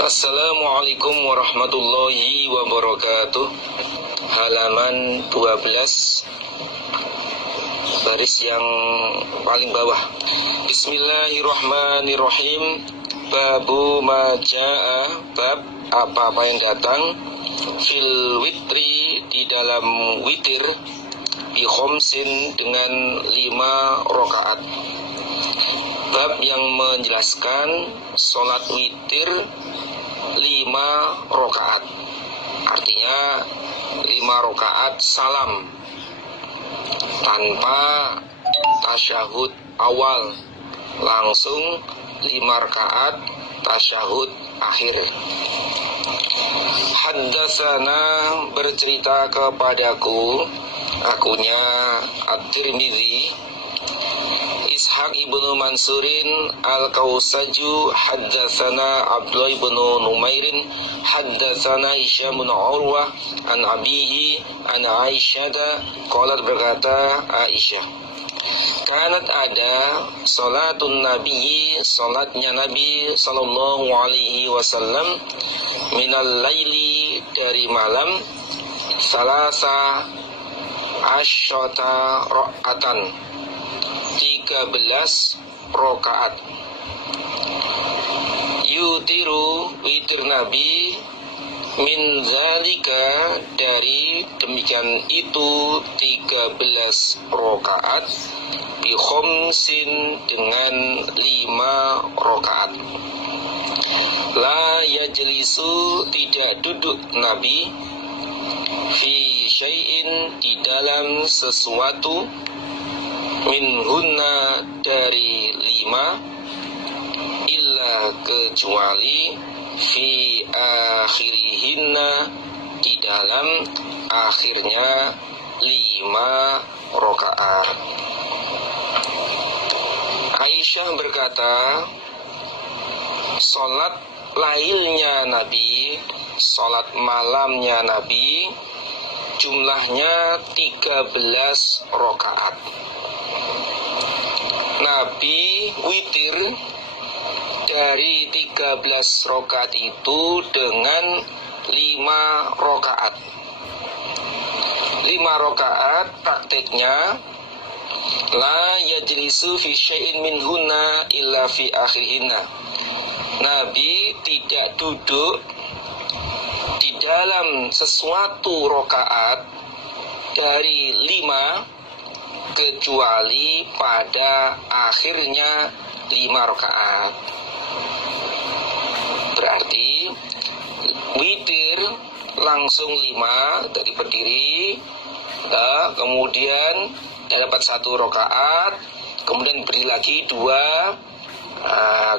Assalamualaikum warahmatullahi wabarakatuh. Halaman 12, baris yang paling bawah. Bismillahirrahmanirrahim. Babu maja'a, bab apa yang datang, fil witri, di dalam witir, bi khomsin, dengan 5 rakaat. Bab yang menjelaskan sholat witir 5 rakaat. Artinya 5 rakaat salam tanpa tasyahud awal, langsung 5 rakaat tasyahud akhir. Haddatsana, bercerita kepadaku, akunya At-Tirmidzi, Ishaq ibnu Mansurin al-Kausaju, haddatsana Abdullah ibnu Numairin, haddatsana Hisham bin Urwah an abihi an Aisyah, qalat, berkata Aisyah, kanat, ada, salatun nabi, salatnya Nabi sallallahu alaihi wasallam, minal laili, dari malam, salasa asyata rakaatan, 13 rakaat. Yutiru, witir Nabi, min zalika, dari demikian itu 13 rakaat, bi khomsin, dengan 5 rakaat. La yajlisu, tidak duduk Nabi, fi syai'in, di dalam sesuatu, minhunna, dari 5, illa, kecuali, fi akhirihinna, di dalam akhirnya 5 rakaat. Aisyah berkata, sholat lailnya Nabi, sholat malamnya Nabi, jumlahnya 13 rakaat. Nabi witir dari 13 rakaat itu dengan 5 rakaat. 5 rakaat prakteknya, la yajlisu fi syai'in minhunna illa fi akhirihinna. Nabi tidak duduk di dalam sesuatu rakaat dari 5 kecuali pada akhirnya 5 rakaat. Berarti witir langsung 5 dari berdiri, kemudian dapat 1 rakaat, kemudian berdiri lagi 2,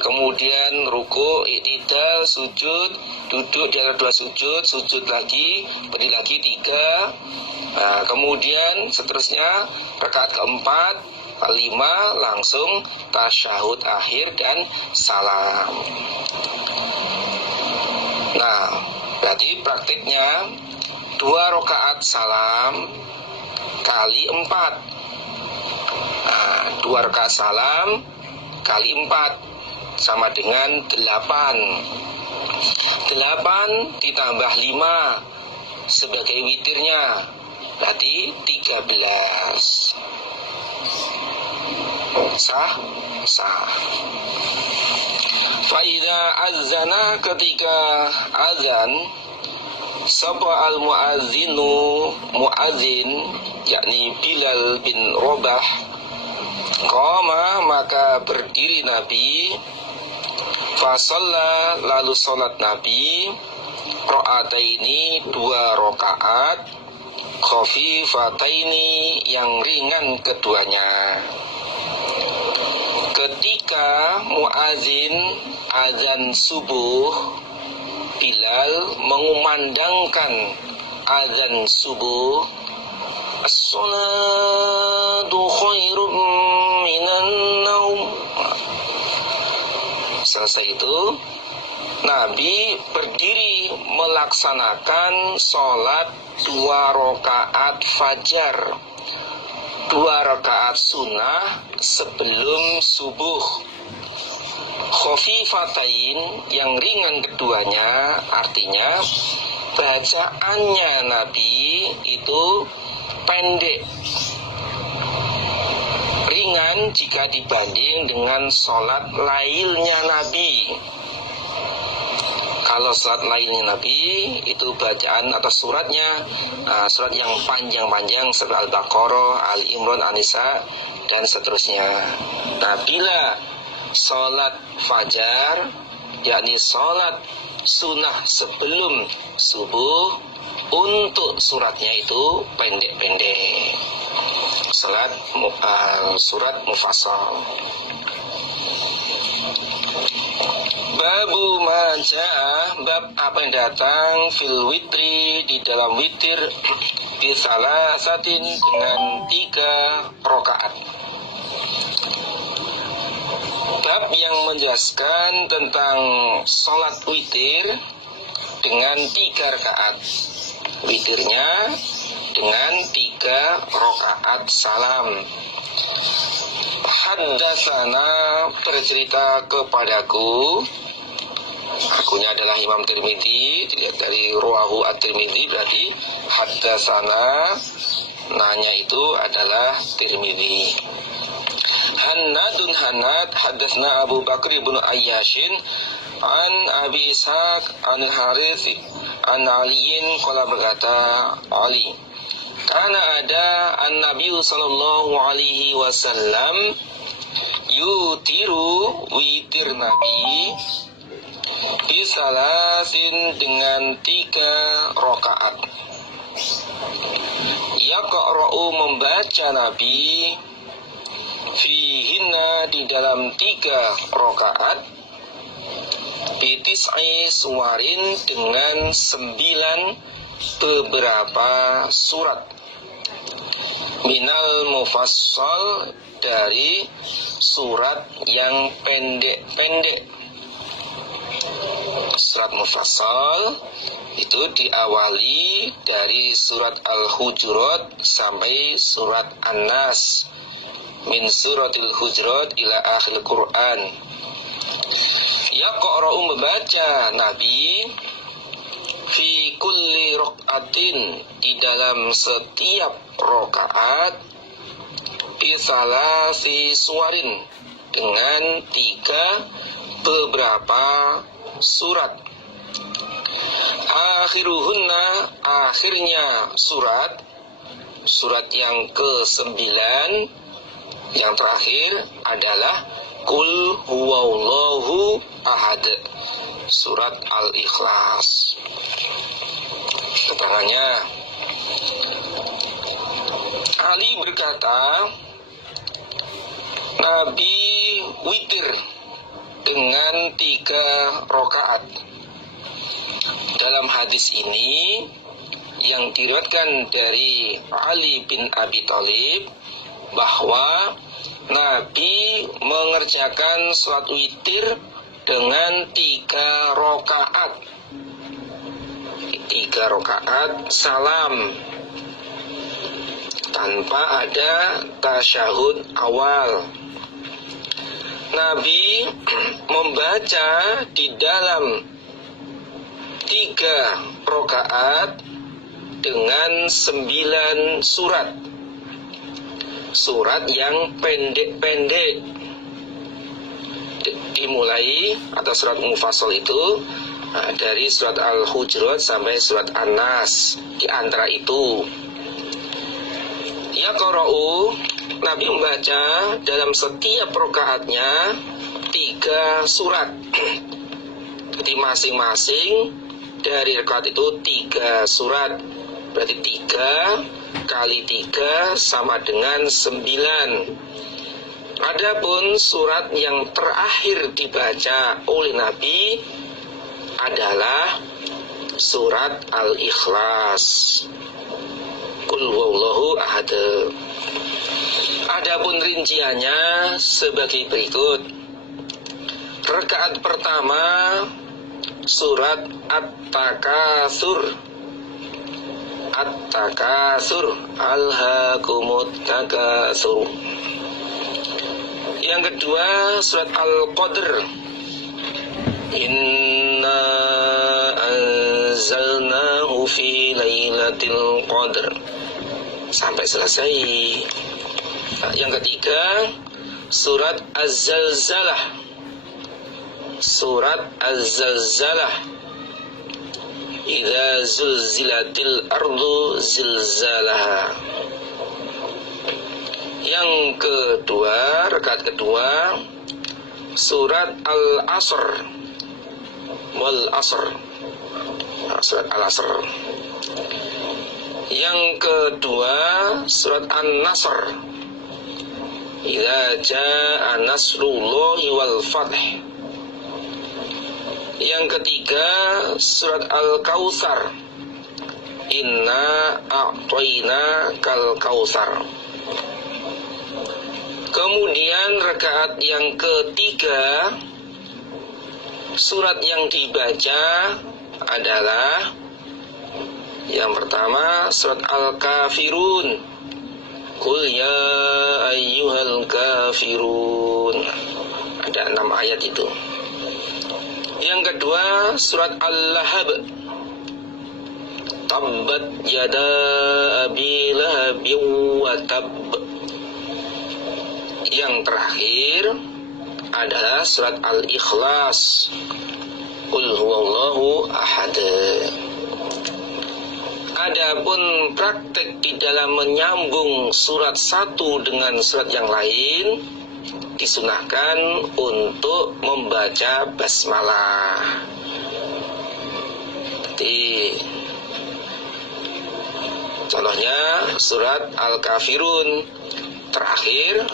kemudian ruku, i'tidal, sujud, duduk di antara 2 sujud, sujud lagi, berdiri lagi 3, kemudian seterusnya rakaat keempat, 5, langsung tasyahud akhir dan salam. Nah, berarti praktiknya 2 rakaat salam kali 4. 2 rakaat salam kali 4 sama dengan 8. 8 ditambah 5 sebagai witirnya, berarti 13. Sah? Sah. Fa'idha azana, ketika azan, sapa al-mu'adzinu, mu'adzin, yakni Bilal bin Rabah, qama, maka berdiri Nabi, fasalla, lalu sholat Nabi, rakaataini, 2 rakaat, khafifataini, yang ringan keduanya. Ketika muadzin azan subuh, Bilal mengumandangkan azan subuh, as-salatu khairum minan naum. Selesai itu, Nabi berdiri melaksanakan sholat 2 rakaat fajar, 2 rakaat sunnah sebelum subuh. Khafifatain, yang ringan keduanya, artinya bacaannya Nabi itu pendek, ringan jika dibanding dengan sholat lailnya Nabi. Kalau sholat lailnya Nabi itu bacaan atau suratnya surat yang panjang-panjang seperti Al-Baqarah, Al-Imran, An-Nisa dan seterusnya. Nah, bila sholat fajar, yakni sholat sunnah sebelum subuh, untuk suratnya itu pendek-pendek, surat mufassal. Babu majah, bab apa yang datang fil witri, di dalam witir, di salah satin, dengan 3 rakaat. Bab yang menjelaskan tentang sholat witir dengan 3 rakaat. Witirnya dengan 3 rakaat salam. Haddatsana, bercerita kepadaku, akunya adalah Imam Tirmidzi, dilihat dari Ruwahu At-Tirmidzi, berarti haddatsana, nanya itu adalah Tirmidzi. Hannadun Hannad, haddatsna Abu Bakr ibn Ayyashin an Abi Ishaq an Harith an Aliin, qala, berkata Ali, karena ada an-Nabi sallallahu alaihi wasallam yutiru, witir Nabi, bisalasin, dengan 3 rakaat. Yaqra'u, membaca Nabi, fihinna, di dalam 3 rakaat, bitis'i suwarin, dengan 9 beberapa surat, minal mufassal, dari surat yang pendek-pendek. Surat mufassal itu diawali dari surat Al-Hujurat sampai surat An-Nas, min suratil Hujurat ila akhir Quran. Yaqra'u, membaca Nabi, fi kulli rak'atin, di dalam setiap rakaat, bisalasi suwarin, dengan 3 beberapa surat. Akhiruhunna, akhirnya surat yang ke-9, yang terakhir adalah Qul huwallahu ahad, surat Al-Ikhlas. Keterangannya, Ali berkata, Nabi witir dengan 3 rakaat. Dalam hadis ini yang diriwayatkan dari Ali bin Abi Thalib, bahwa Nabi mengerjakan sholat witir dengan 3 rakaat. 3 rakaat salam, tanpa ada tasyahud awal. Nabi membaca di dalam 3 rakaat dengan 9 surat. Surat yang pendek-pendek. Dimulai atau surat mufassal itu dari surat Al-Hujurat sampai surat An-Nas, di antara itu. Yaqra'u, Nabi membaca dalam setiap rakaatnya 3 surat. Jadi masing-masing dari rakaat itu 3 surat. Berarti 3 kali 3 sama dengan 9. Adapun surat yang terakhir dibaca oleh Nabi adalah surat Al-Ikhlas, Qul huwallahu ahad. Adapun rinciannya sebagai berikut. Rakaat pertama surat At-Takatsur, Alhaakumut Takatsur. Yang kedua surat Al-Qadr, Inna anzalnahu fi lailatul qadr sampai selesai. Nah, yang ketiga surat Az-Zalzalah. Surat Az-Zalzalah. Idza zulzilatil ardu zilzalaha. Yang kedua, rakaat kedua, surat Al-Asr. Wal Asr. Nah, surat Al-Asr. Yang kedua, surat An-Nasr. Idza jaa nasrullahi wal fath. Yang ketiga, surat Al-Kautsar. Inna a'toina kal kautsar. Kemudian rakaat yang ketiga, surat yang dibaca adalah yang pertama surat Al-Kafirun. Qul ya ayyuhal kafirun. Ada 6 ayat itu. Yang kedua surat Al-Lahab. Tabbat yada abi lahabin wa tab. Yang terakhir adalah surat Al-Ikhlas. Qul huwallahu ahad. Adapun praktek di dalam menyambung surat satu dengan surat yang lain disunahkan untuk membaca basmalah. Jadi contohnya surat Al-Kafirun terakhir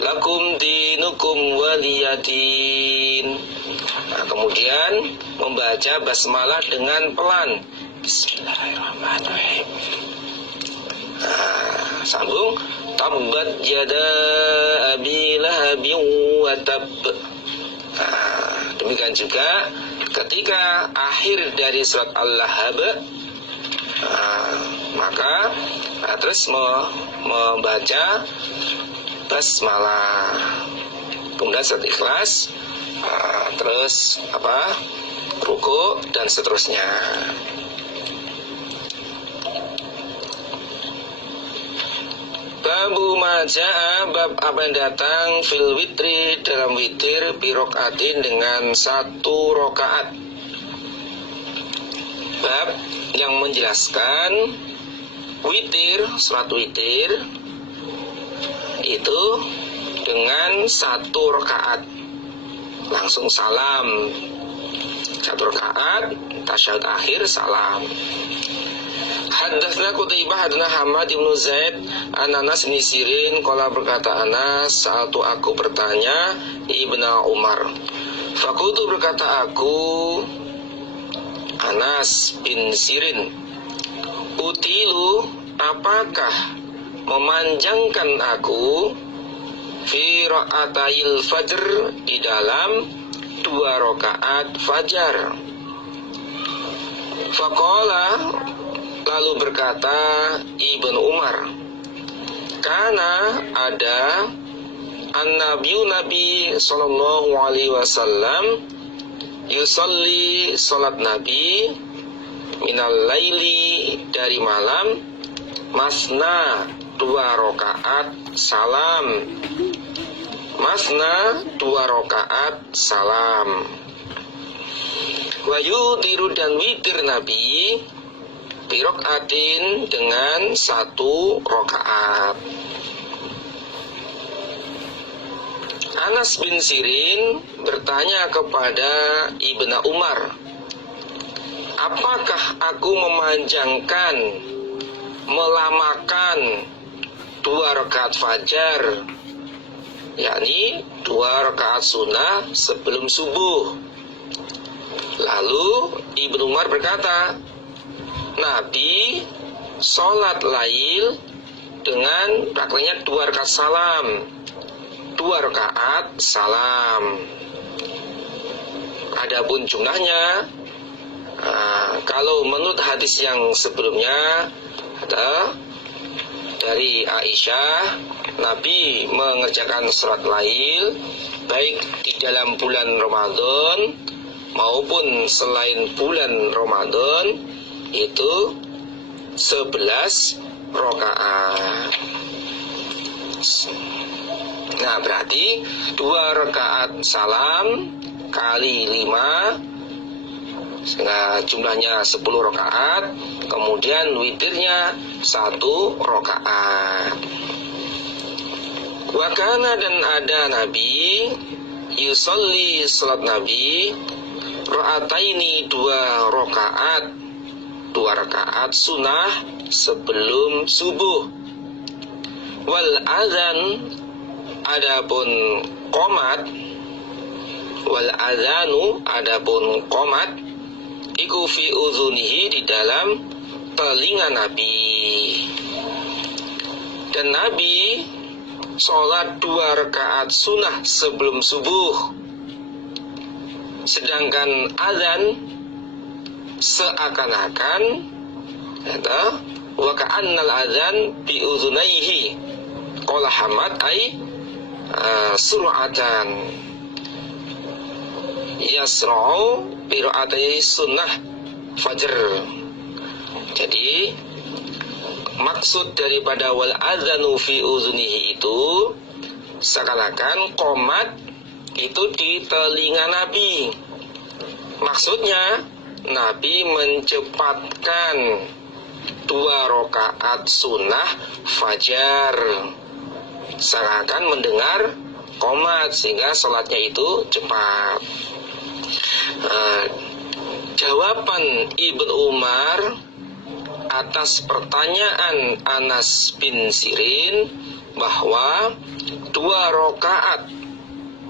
lakum dinukum waliyadin. Nah, kemudian membaca basmalah dengan pelan. Bismillahirrahmanirrahim. Nah, sambung. Tabbat yada abi lahabin wa tab. Nah, demikian juga ketika akhir dari surat Al-Lahab, maka terus membaca basmalah. Kemudian surat Ikhlas, terus ruku dan seterusnya. Babu maja'a, bab apa yang datang fil witri, dalam witir birokaatin dengan 1 rakaat. Bab yang menjelaskan witir, surat witir itu dengan 1 rakaat, langsung salam. 1 rakaat, tasyahud akhir, salam. Haddatsna Qutaibah hadana Hamad bin Zaid an Anas bin Sirin qala, berkata Anas, sa'altu aku bertanya Ibnu Umar. Fakultu, berkata aku Anas bin Sirin, utilu, apakah memanjangkan aku fi ra'atayil fajr, di dalam 2 rakaat fajar. Faqala, lalu berkata Ibnu Umar, karena ada Nabi sallallahu alaihi wasallam yusalli, salat Nabi, minal laili, dari malam, masna, 2 rakaat salam. Masna, 2 rakaat salam. Wa yutiru, dan witir Nabi, birokaatin, dengan 1 rakaat. Anas bin Sirin bertanya kepada Ibnu Umar, apakah aku memanjangkan, melamakan 2 rakaat fajar, yakni 2 rakaat sunnah sebelum subuh? Lalu Ibnu Umar berkata, Nabi sholat lail dengan rakaatnya 2 rakaat salam, 2 rakaat salam. Adapun jumlahnya, kalau menurut hadis yang sebelumnya ada dari Aisyah, Nabi mengerjakan sholat lail baik di dalam bulan Ramadan maupun selain bulan Ramadan, itu 11 rakaat. Nah, berarti 2 rakaat salam kali 5, sehingga jumlahnya 10 rakaat. Kemudian witirnya 1 rakaat. Wakana, dan ada Nabi yusolli, salat Nabi, rakaataini, 2 rakaat, 2 rakaat sunnah sebelum subuh. Wal azan, adapun qomat, wal azanu, adapun qomat, iku fi uzunihi, di dalam telinga Nabi. Dan Nabi sholat 2 rakaat sunnah sebelum subuh, sedangkan azan seakan-akan wa ka'annal azan bi uzunaihi qala Hamad ay sur'atan yasra'u bi ra'atai sunnah fajr. Jadi maksud daripada wal adzanu fi uzunihi itu seakan-akan qomat itu di telinga Nabi. Maksudnya Nabi mencepatkan 2 rakaat sunnah fajar, seakan mendengar qomat, sehingga sholatnya itu cepat. Jawaban Ibnu Umar atas pertanyaan Anas bin Sirin bahwa 2 rakaat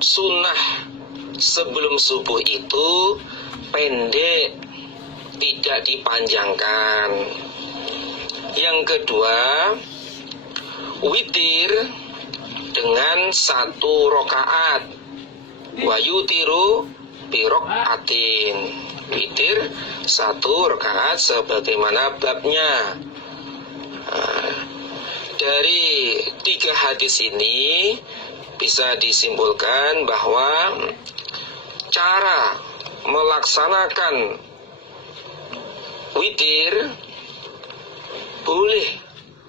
sunnah sebelum subuh itu pendek, tidak dipanjangkan. Yang kedua, witir dengan 1 rakaat, wa yutiru bi rakaatin, witir 1 rakaat sebagaimana babnya. Dari 3 hadis ini bisa disimpulkan bahwa cara melaksanakan witir boleh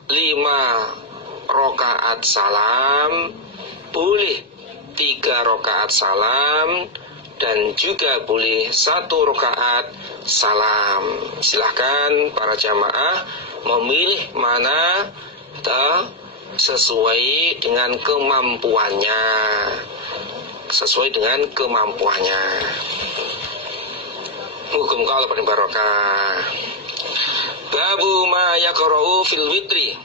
5 rakaat salam, boleh 3 rakaat salam, dan juga boleh 1 rakaat salam. Silahkan para jamaah memilih mana sesuai dengan kemampuannya. Sesuai dengan kemampuannya. Hukum kalau paling barokah. Babu ma yaqra'u fil witri.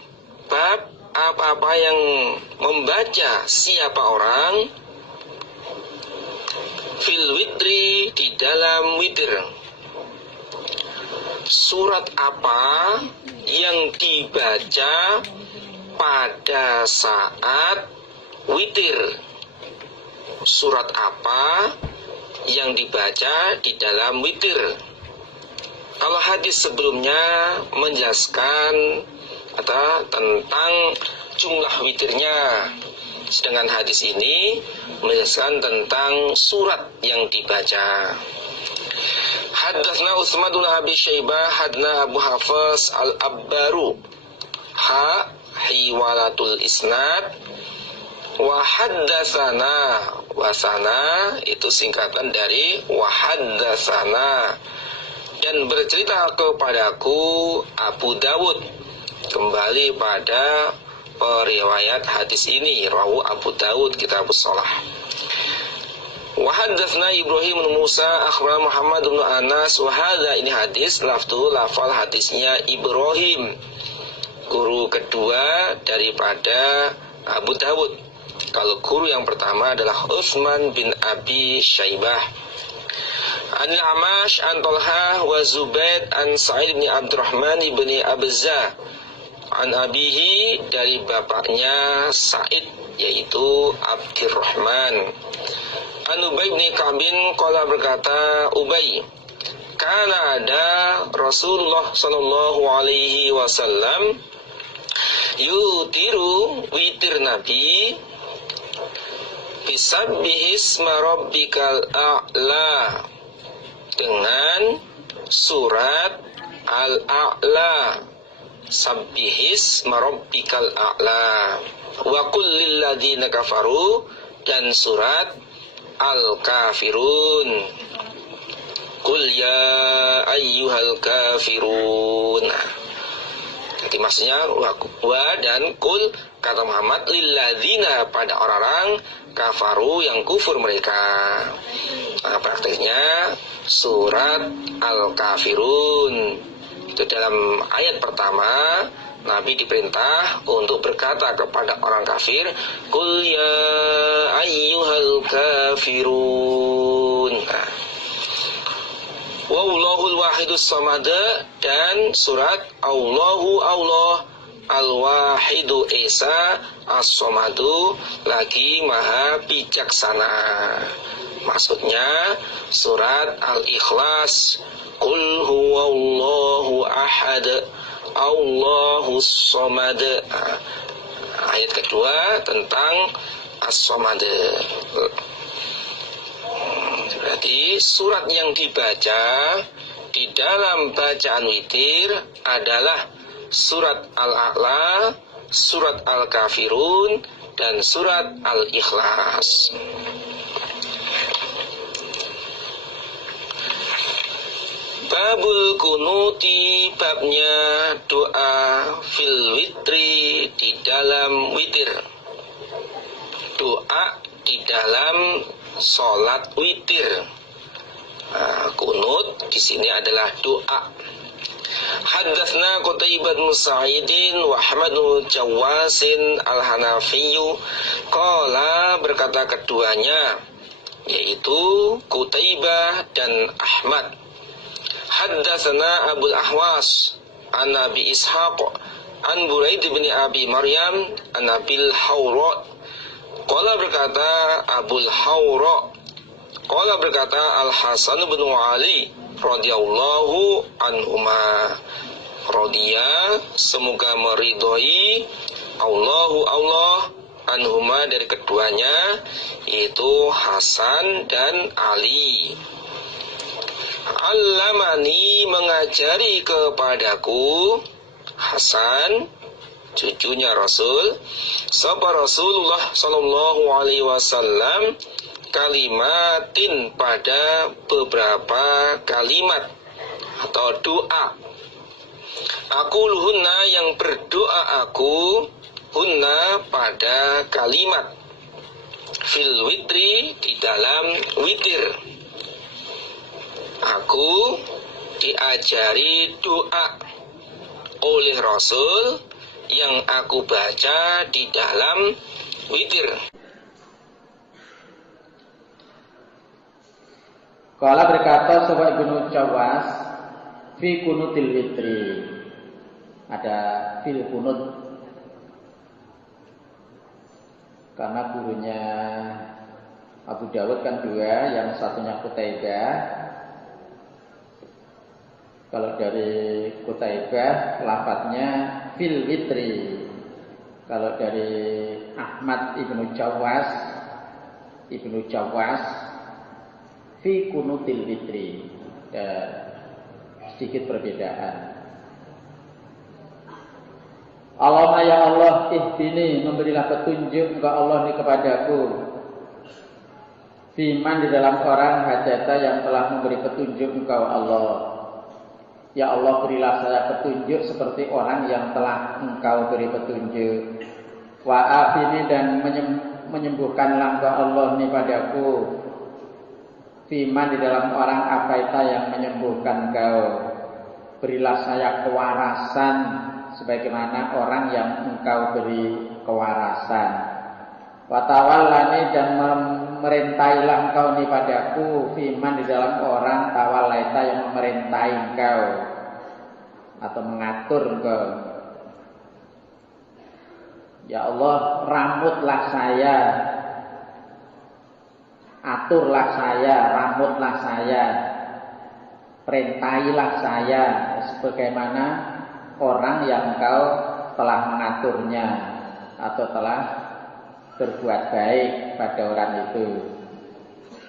Bab apa-apa yang membaca siapa orang fil witri, di dalam witir. Surat apa yang dibaca pada saat witir? Surat apa yang dibaca di dalam witir? Kalau hadis sebelumnya menjelaskan tentang jumlah witirnya, sedangkan hadis ini menjelaskan tentang surat yang dibaca. Haddatsna Utsman bin Abi Syaibah, hadna Abu Hafiz Al-Abbaru, hiwalatul isnad, wa haddatsana, wasana itu singkatan dari wa haddatsana, dan bercerita kepadaku Abu Dawud. Kembali pada periwayat hadis ini, rawu Abu Dawud, Kitabus Shalah. Wa haddatsna Ibrahim bin Musa akhbarana Muhammad bin Anas, wa hadza, ini hadis lafal hadisnya Ibrahim, guru kedua daripada Abu Dawud. Kalau guru yang pertama adalah Utsman bin Abi Syaibah. An-Amash an Talha wa Zubaid an Sa'id bin Abdurrahman bin Abza an abihi, dari bapaknya Sa'id yaitu Abdurrahman. An Ubay bin Ka'bin qala, berkata Ubay, kana ada Rasulullah sallallahu alaihi wasallam yutiru, witir Nabi, Bisabbihisma rabbikal a'la, dengan surat Al-A'la. Sabbihisma rabbikal a'la. Wa qul lil ladzina kafaru, dan surat Al-Kafirun. Qul ya ayyuhal kafirun. Jadi maksudnya wa dan kul, kata Muhammad, lilladzina, pada orang-orang kafaru yang kufur mereka. Nah, praktiknya surat Al-Kafirun. Itu dalam ayat pertama Nabi diperintah untuk berkata kepada orang kafir, Qul ya ayyuhal kafirun. Nah, Wallahul wahidus samad, dan surat Allahu Allah al-wahidu esa as-samadu, lagi maha bijaksana. Maksudnya surat Al-Ikhlas, Qul huwallahu ahad Allahus samad. Ayat kedua tentang as-samad. Berarti surat yang dibaca di dalam bacaan witir adalah surat Al-A'la, surat Al-Kafirun, dan surat Al-Ikhlas. Babul kunuti, babnya doa fil witri, di dalam witir. Doa di dalam sholat witir. Kunut di sini adalah doa. Haddatsna Qutaibah bin Sa'idin wa Ahmad bin Jawasin al-Hanafiyyu, qala, berkata keduanya, yaitu Qutaibah dan Ahmad. Haddatsana Abul Ahwas an Abi Ishaq an Buraid bin Abi Maryam an Abil Hawra. Qala, berkata Abul Hawra, qala, berkata Al-Hasan bin Ali radhiyallahu anhuma, radhiya, semoga meridhoi, Allah anhuma, dari keduanya, yaitu Hasan dan Ali. Allamani, mengajari kepadaku, Hasan cucunya Rasul, sapa Rasulullah sallallahu alaihi wasallam, kalimatin, pada beberapa kalimat atau doa. Aku luhunna, yang berdoa aku, hunna, pada kalimat, fil witri, di dalam witir. Aku diajari doa oleh Rasul yang aku baca di dalam witir. Kala, berkata Sobat Ibnu Jawas, fi kunutil witri, ada fil kunut, karena gurunya Abu Dawud kan dua, yang satunya Qutaibah. Kalau dari Qutaibah lafadznya fil witri. Kalau dari Ahmad Ibnu Jawas fi kunutil witri. Sedikit perbedaan. Allahumma ya Allah, ihdini, memberilah petunjuk engkau Allah ini kepadaku, fiman, di dalam orang, hajata, yang telah memberi petunjuk engkau Allah. Ya Allah, berilah saya petunjuk seperti orang yang telah engkau beri petunjuk. Wa afini, dan menyembuhkanlah engkau Allah ini padaku, fiman, di dalam orang apaita, yang menyembuhkan engkau. Berilah saya kewarasan sebagaimana orang yang engkau beri kewarasan. Wa tawallani, dan memerintailah engkau ini padaku, fiman, di dalam orang tawallaita, yang memerintai engkau atau mengatur engkau. Ya Allah, rambutlah saya, aturlah saya, rambutlah saya, perintailah saya sebagaimana orang yang engkau telah mengaturnya atau telah berbuat baik pada orang itu.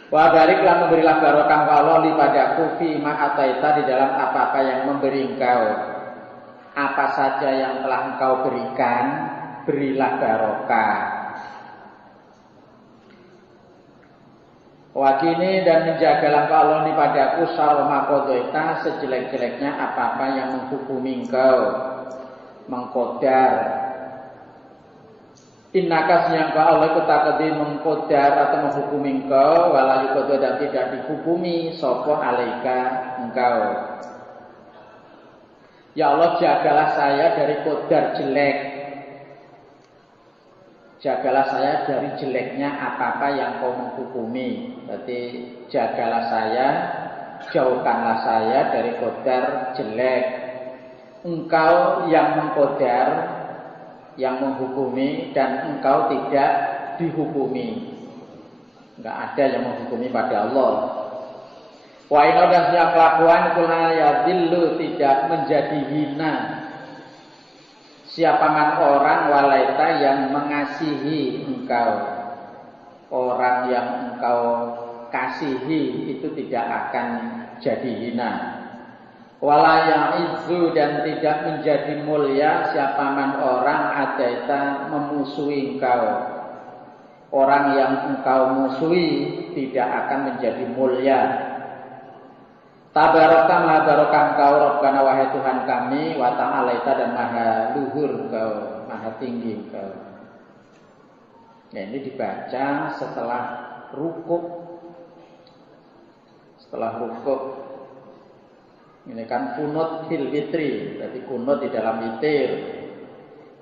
Wa bariklah memberilah barokah Allah li padaku fi ma ataita di dalam apa-apa yang memberi engkau. Apa saja yang telah engkau berikan, berilah barokah. Wakini dan menjagalah engkau Allah li padaku syarra ma qadaita sejelek-jeleknya apa-apa yang menghukumi engkau, mengkodar. Innakas yang kau Allah kutakadi mengkodar atau menghukumi engkau, wala yukodo dan tidak dihukumi sopo alaika engkau. Ya Allah, jagalah saya dari kodar jelek. Jagalah saya dari jeleknya apa-apa yang kau menghukumi. Berarti jagalah saya, jauhkanlah saya dari kodar jelek. Engkau yang mengkodar, yang menghukumi, dan engkau tidak dihukumi. Enggak ada yang menghukumi pada Allah. Wa inna dan siap kelakuan kula yadillu tidak menjadi hina siapa man orang walaita yang mengasihi engkau. Orang yang engkau kasihi itu tidak akan jadi hina. Wala ya'izzu dan tidak menjadi mulia siapa man orang adaita memusuhi engkau. Orang yang engkau musuhi tidak akan menjadi mulia. Tabaraka maha barokah engkau Rabbana wahai Tuhan kami, wa ta'alaita dan maha luhur engkau, maha tinggi engkau. Nah, ini dibaca setelah rukuk. Setelah rukuk. Ini kan kunut fil witri, berarti kunut di dalam witir.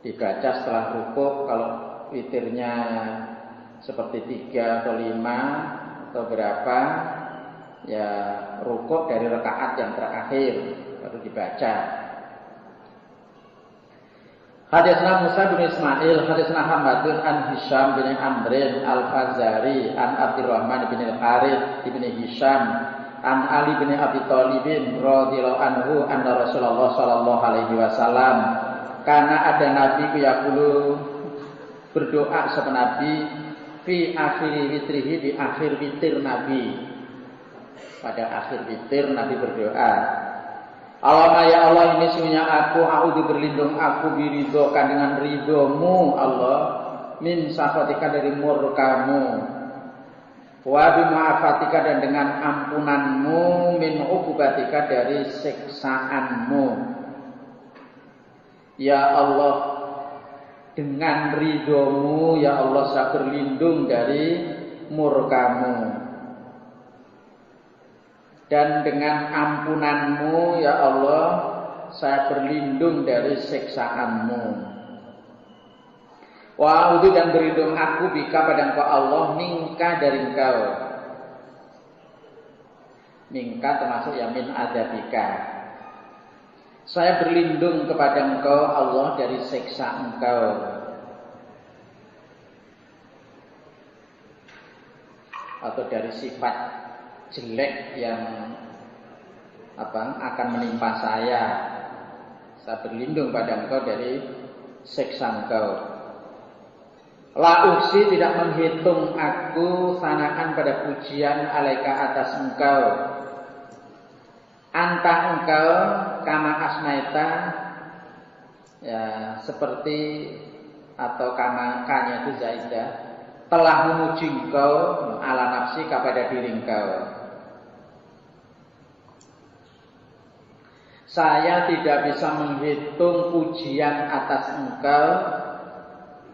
Dibaca setelah rukuk. Kalau witirnya seperti 3 atau 5 atau berapa, ya rukuk dari rakaat yang terakhir baru dibaca. Hadisna Musa bin Ismail, hadisna Hamadun an Hisham bin Amrin al-Fazari an Abdurrahman bin al-Harith bin Hisham an Ali bin Abi Thalib radhiyallahu anhu anna Rasulullah sallallahu alaihi wasallam karena ada nabi yaqulu berdoa sapa nabi fi akhir witrihi di akhir witir nabi. Pada akhir witir nabi berdoa, Allahumma ya Allah, ini sungguhnya aku a'udzu berlindung aku biridhoka dengan ridhomu Allah, min sakhatika dari murkamu, wa bima'afatika dan dengan ampunanmu, min uqubatika dari siksaanmu. Ya Allah, dengan ridhomu ya Allah saya berlindung dari murkamu, dan dengan ampunanmu ya Allah saya berlindung dari siksaanmu. Wa a'udzu dan berlindung aku bika pada engkau Allah minka dari engkau. Minka termasuk ya min adabika. Saya berlindung kepada engkau Allah dari siksa engkau. Atau dari sifat jelek yang akan menimpa saya. Saya berlindung pada engkau dari siksa engkau. La uksi tidak menghitung aku sanakan pada pujian alaika atas engkau. Anta engkau kama asnaita ya seperti atau kama kanya itu zaidah telah memuji engkau ala nafsi kepada diri engkau. Saya tidak bisa menghitung pujian atas engkau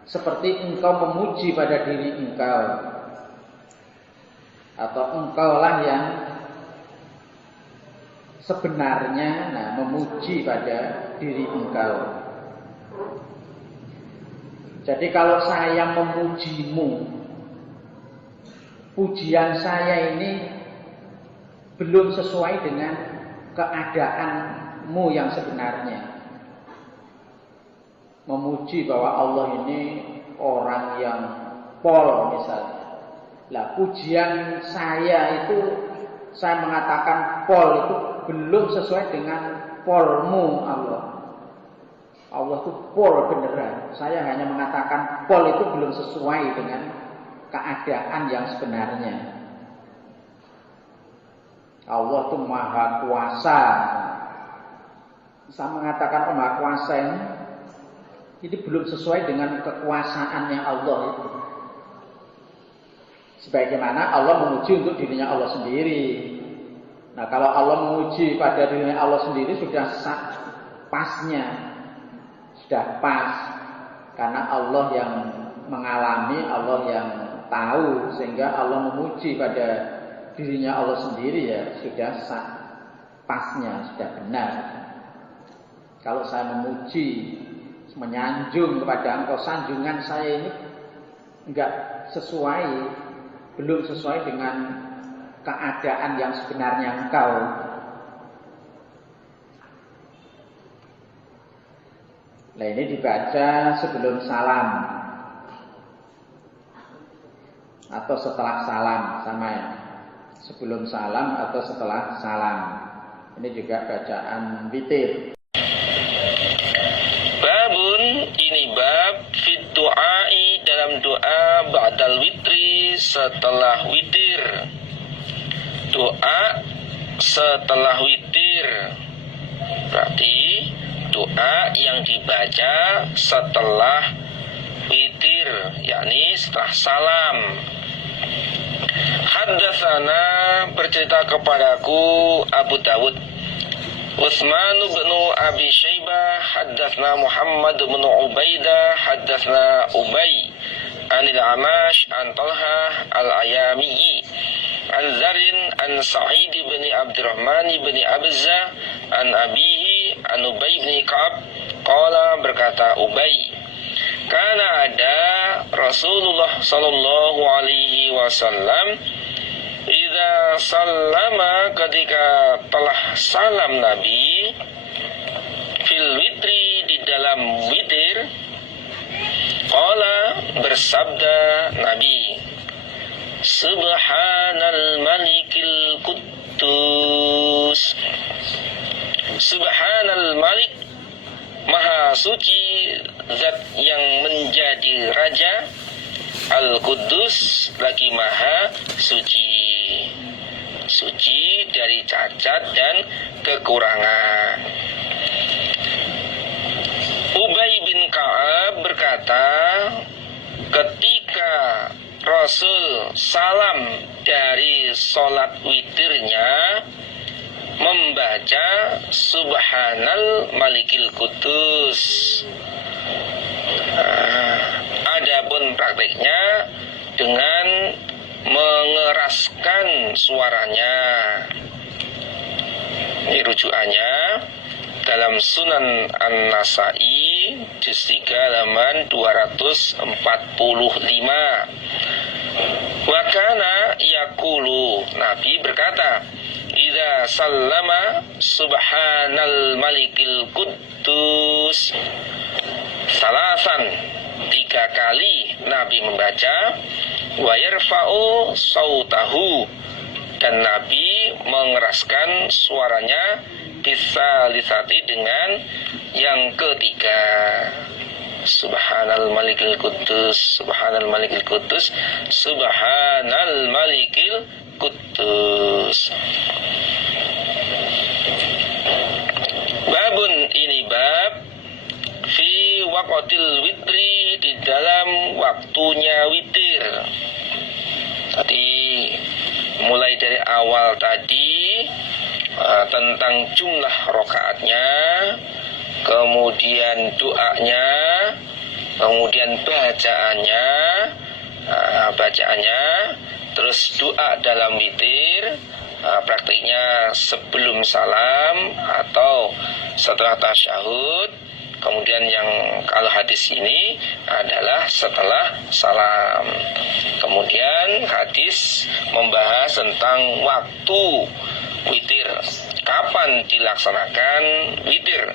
seperti engkau memuji pada diri engkau. Atau engkaulah yang sebenarnya memuji pada diri engkau. Jadi kalau saya memujimu, pujian saya ini belum sesuai dengan keadaanmu yang sebenarnya. Memuji bahwa Allah ini orang yang pol misalnya. Lah pujian saya itu, saya mengatakan pol itu belum sesuai dengan polmu Allah. Allah itu pol beneran. Saya hanya mengatakan pol itu belum sesuai dengan keadaan yang sebenarnya. Allah itu maha kuasa. Saya mengatakan maha kuasa ini belum sesuai dengan kekuasaannya Allah itu. Sebagaimana Allah menguji untuk dirinya Allah sendiri. Nah, kalau Allah menguji pada dirinya Allah sendiri sudah pasnya, sudah pas. Karena Allah yang mengalami, Allah yang tahu, sehingga Allah menguji pada dirinya Allah sendiri ya sudah pasnya, sudah benar. Kalau saya memuji, menyanjung kepada engkau, sanjungan saya ini enggak sesuai, belum sesuai dengan keadaan yang sebenarnya engkau. Nah, ini dibaca sebelum salam atau setelah salam, sama ya. Sebelum salam atau setelah salam. Ini juga bacaan witir. Babun, ini bab fit du'ai, dalam doa ba'dal witri, setelah witir. Doa setelah witir berarti doa yang dibaca setelah witir, yakni setelah salam. Haddatsana, bercerita kepadaku Abu Dawud, Utsman bin Abi Syaibah, haddatsna Muhammad bin Ubaidah, haddatsna Ubay anil Amash an Talha al-Ayami an Zarin an Sa'id bin Abdurrahman bin Abza an abihi an Ubay bin Ka'ab qala, berkata Ubay, karena ada Rasulullah sallallahu alaihi wasallam idza sallama, ketika telah salam Nabi, fil witri, di dalam witir, qala, bersabda Nabi, Subhanal Malikil Quddus. Subhanal Malik, Maha suci Zat yang menjadi Raja, Al-Quddus, lagi Maha suci, suci dari cacat dan kekurangan. Ubay bin Ka'ab berkata, ketika Rasul salam dari sholat witirnya, membaca Subhanal Malikil Quddus. Adapun praktiknya dengan mengeraskan suaranya. Ini rujukannya dalam Sunan An-Nasai juz 3 halaman 245. Wa kana yaqulu, Nabi berkata, idza sallama Subhanal Malikil Quddus salasan, 3 kali Nabi membaca, wa yarfa'u sautahu, dan Nabi mengeraskan suaranya bisalisati, dengan yang ketiga. Subhanal Malikil Quddus, Subhanal Malikil Quddus, Subhanal Malikil Quddus. Babun, ini bab fi waqtil witri, di dalam waktunya witir. Tadi mulai dari awal tadi tentang jumlah rakaatnya, kemudian doanya, kemudian bacaannya, terus doa dalam witir, praktiknya sebelum salam atau setelah tasyahud, kemudian yang kalau hadis ini adalah setelah salam. Kemudian hadis membahas tentang waktu witir, kapan dilaksanakan witir.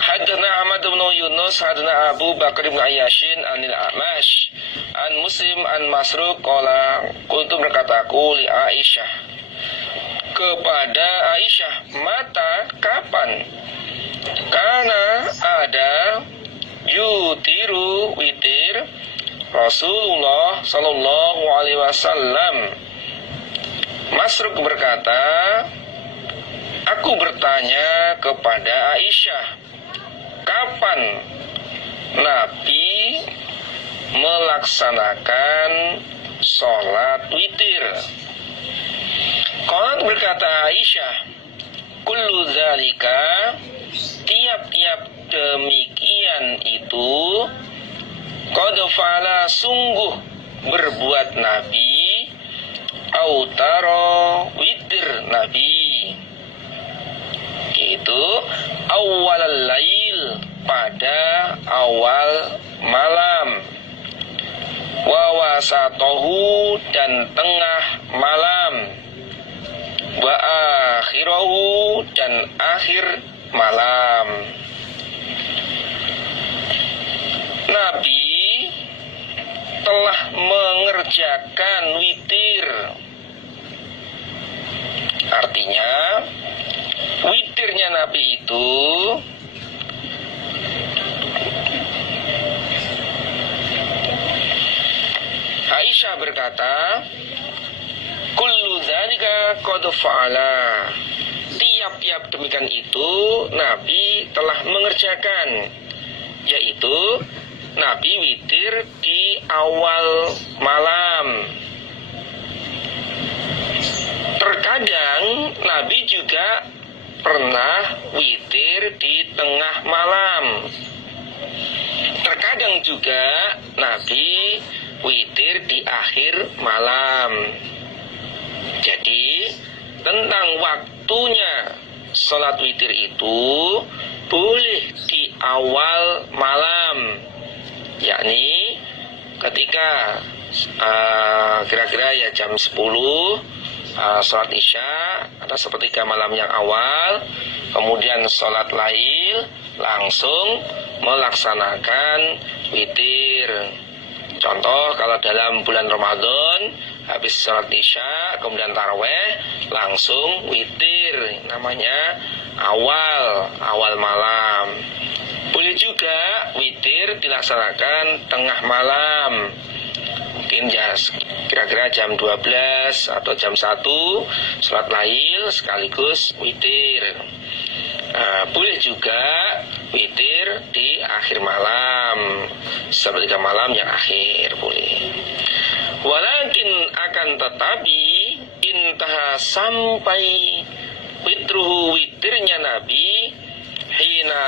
Haddatsana Ahmad bin Yunus, haddatsana Abu Bakar bin Ayyashin anil Amash an Muslim an Masruq qala, qultu, berkata aku li Aisyah, kepada Aisyah, mata, kapan? Karena ada witru witir Rasulullah sallallahu alaihi wasallam. Masruk berkata, aku bertanya kepada Aisyah, kapan Nabi melaksanakan sholat witir? Qalat, berkata Aisyah, kullu dzalika, tiap-tiap demikian itu, qad fa'ala, sungguh berbuat Nabi, autaro, witir Nabi, itu awal lail, pada awal malam, wa wasatohu, dan tengah malam, wa akhirahu, dan akhir malam. Nabi telah mengerjakan witir. Artinya witirnya Nabi itu Aisyah berkata, kullu dzalika qad fa'ala, tiap-tiap demikian itu Nabi telah mengerjakan, yaitu Nabi witir di awal malam. Terkadang Nabi juga pernah witir di tengah malam. Terkadang juga Nabi witir di akhir malam. Jadi tentang waktunya sholat witir itu boleh di awal malam, yakni ketika kira-kira ya jam 10 sholat isya atau sepertiga malam yang awal, kemudian sholat lail, langsung melaksanakan witir. Contoh, kalau dalam bulan Ramadan habis sholat isya kemudian taraweh langsung witir, namanya awal malam. Boleh juga witir dilaksanakan tengah malam, mungkin ya kira-kira jam 12 atau jam 1 sholat lail sekaligus witir. Boleh juga witir di akhir malam, sepertiga malam yang akhir boleh. Walakin, akan tetapi, intaha, sampai witruhu, witirnya Nabi, hina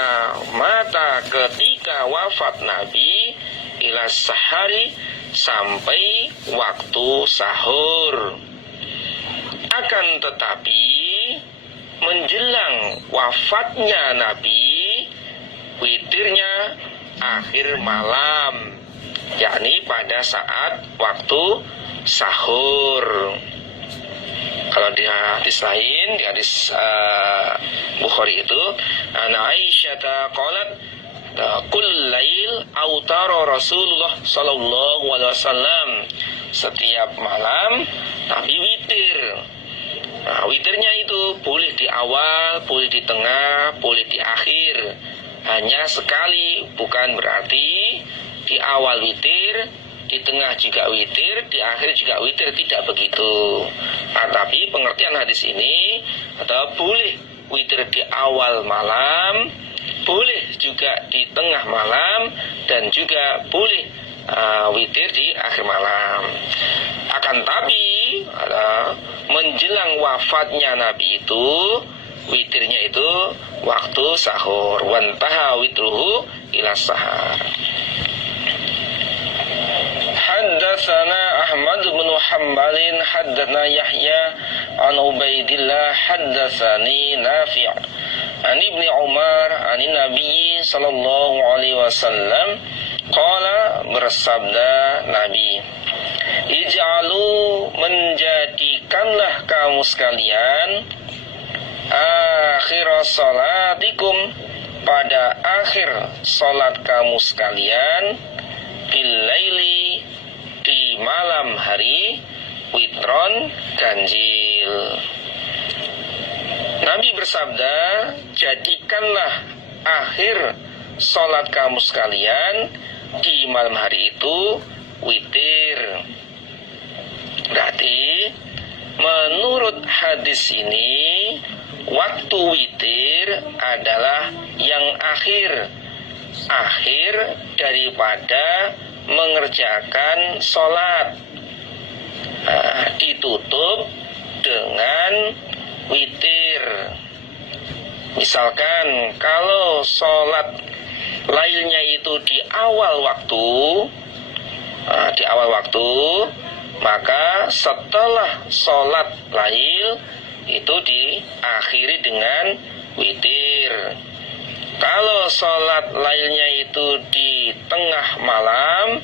mata, ketika wafat Nabi, ila sahari, sampai waktu sahur. Akan tetapi menjelang wafatnya Nabi, witirnya akhir malam, yakni pada saat waktu sahur. Kalau di hadis lain, di hadis Bukhari itu, ana Aisyah qalat kul lail autara Rasulullah sallallahu alaihi wasallam, setiap malam Nabi witir. Nah, witirnya itu boleh di awal, boleh di tengah, boleh di akhir. Hanya sekali, bukan berarti di awal witir, di tengah juga witir, di akhir juga witir, tidak begitu. Nah, tapi pengertian hadis ini atau boleh witir di awal malam, boleh juga di tengah malam, dan juga boleh witir di akhir malam. Akan tapi menjelang wafatnya Nabi itu, witirnya itu waktu sahur. Wantaha witruhu ila sahar. Haddatsana Ahmad bin Hanbal haddatsana Yahya an Ubaidillah haddatsani Nafi' an Ibnu Umar an Nabi sallallahu alaihi wasallam qala, bersabda Nabi, ij'alu, menjadikanlah kamu sekalian, akhir salatikum, pada akhir salat kamu sekalian, bilaili, di malam hari, witron, ganjil. Nabi bersabda, jadikanlah akhir salat kamu sekalian di malam hari itu witir. Berarti menurut hadis ini waktu witir adalah yang akhir daripada mengerjakan sholat. Ditutup dengan witir. Misalkan kalau sholat lailnya itu di awal waktu, maka setelah sholat lail itu diakhiri dengan witir. Kalau sholat lailnya itu di tengah malam,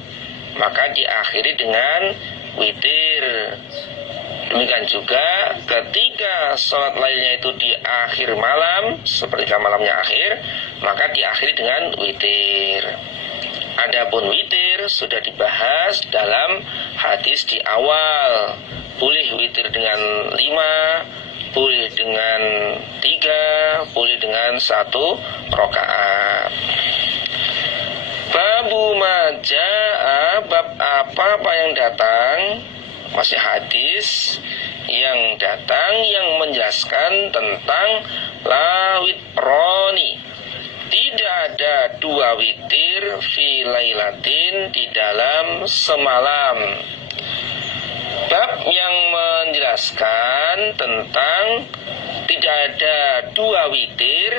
maka diakhiri dengan witir. Demikian juga ketika sholat lailnya itu di akhir malam, seperti malamnya akhir, maka diakhiri dengan witir. Adapun witir sudah dibahas dalam hadis di awal. Boleh witir dengan 5, boleh dengan 3, boleh dengan 1 rakaat. Babu maja'a, bab apa yang datang, masih hadis yang datang yang menjelaskan tentang la witroni. Tidak ada 2 witir fi lailatin, di dalam semalam. Bab yang menjelaskan tentang tidak ada 2 witir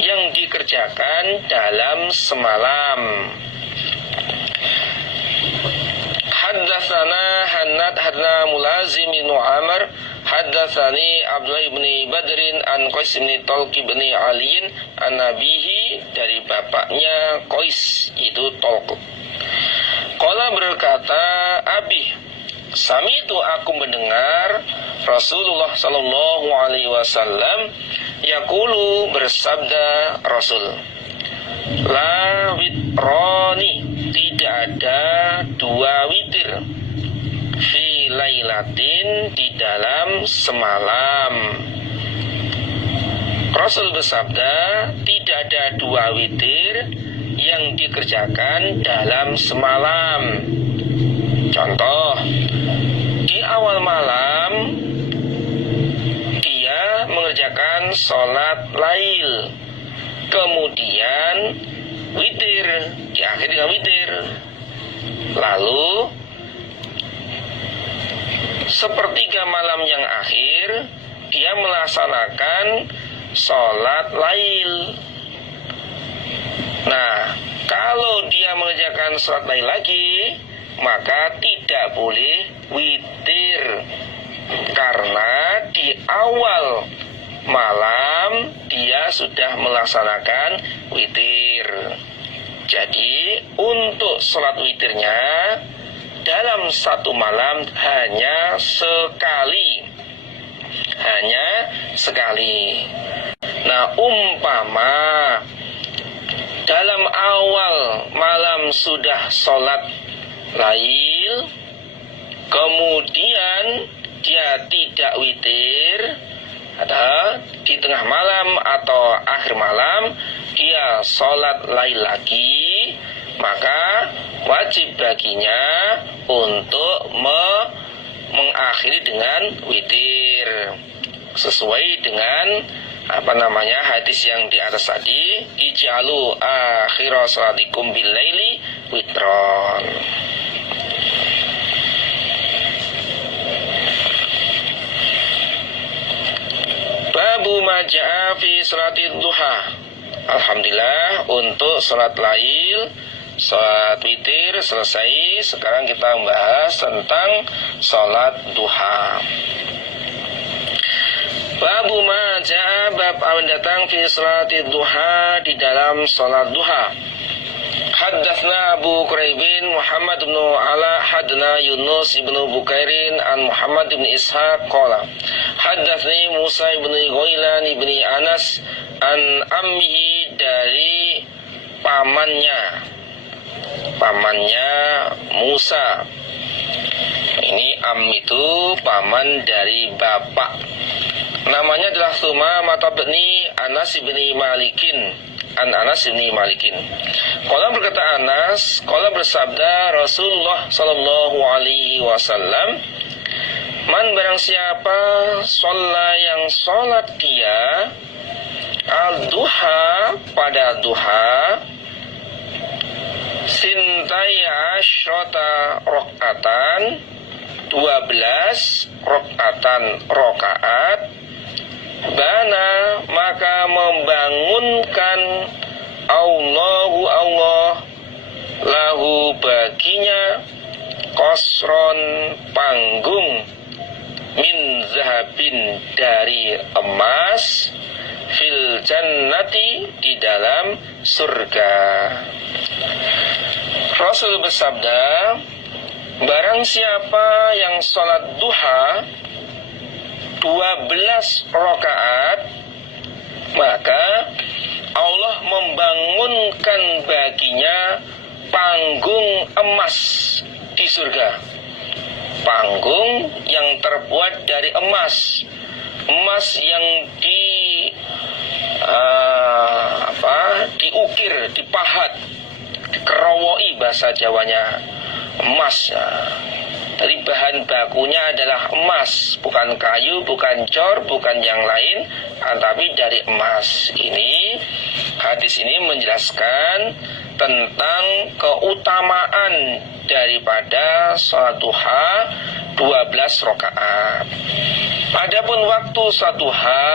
yang dikerjakan dalam semalam. Haddatsana Hannad hadna Mulazim bin Amr haddatsani Abdullah bin Badrin an Qais bin Talq bin Ali an nabihi, dari bapaknya Qais itu Talq. Qala berkata Abi, sami'tu, aku mendengar Rasulullah sallallahu alaihi wasallam yaqulu, bersabda Rasul, la witroni, tidak ada 2 witir fi lailatin, di dalam semalam. Rasul bersabda, tidak ada 2 witir yang dikerjakan dalam semalam. Contoh, di awal malam dia mengerjakan sholat lail, kemudian witir, diakhiri dengan witir. Lalu sepertiga malam yang akhir dia melaksanakan sholat lail. Nah, kalau dia mengerjakan sholat lail lagi, maka tidak boleh witir, karena di awal malam dia sudah melaksanakan witir. Jadi untuk sholat witirnya dalam 1 malam hanya sekali. Nah, umpama dalam awal malam sudah sholat lail, kemudian dia tidak witir, ada di tengah malam atau akhir malam dia sholat lail lagi, maka wajib baginya untuk mengakhiri dengan witir, sesuai dengan hadis yang di atas tadi, ij'alu akhira salatikum bil laili witron. Babu maja'a fi salatid duha. Alhamdulillah, untuk salat lail, salat witir selesai. Sekarang kita membahas tentang salat duha. Babu maja'a, bab datang fi salatid duha, di dalam salat duha. Haddatsna Abu Quraibin Muhammad bin Ala hadna Yunus ibn Bukairin an Muhammad bin Ishaq qala haddatsni Musa ibn Ghailan ibn Anas an ammihi, dari pamannya Musa. Ini am itu paman dari bapak. Namanya adalah Thumamah bin Anas bin Malikin an Anas bin Malikin. Qala berkata Anas, qala bersabda Rasulullah sallallahu alaihi wasallam, man barang siapa sholat yang sholat dia al-duha pada duha sintai asyrata rokatan 12 rokaat bana maka membangunkan Allah lahu baginya qasron panggung min zahabin dari emas fil jannati di dalam surga. Rasul bersabda, barang siapa yang sholat duha 12 rakaat, maka Allah membangunkan baginya panggung emas di surga. Panggung yang terbuat dari emas yang diukir, dipahat, dikerowoi bahasa Jawanya, emas. Dari bahan bakunya adalah emas, bukan kayu, bukan cor, bukan yang lain, tapi dari emas. Hadis ini menjelaskan tentang keutamaan daripada sholat duha 12 rakaat. Adapun waktu sholat duha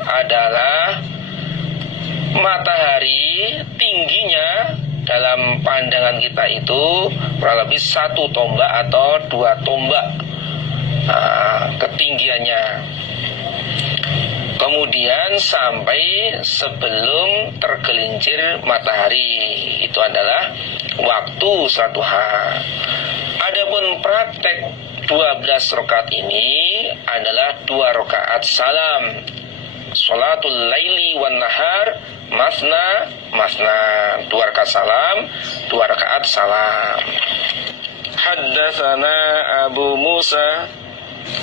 adalah matahari tingginya dalam pandangan kita itu kurang lebih 1 tombak atau 2 tombak ketinggiannya. Kemudian sampai sebelum tergelincir matahari, itu adalah waktu sholat duha. Adapun praktek 12 rakaat ini adalah 2 rakaat salam. Sholatul laili wan nahar masna 2 rakaat salam, 2 rakaat salam. Haddatsana Abu Musa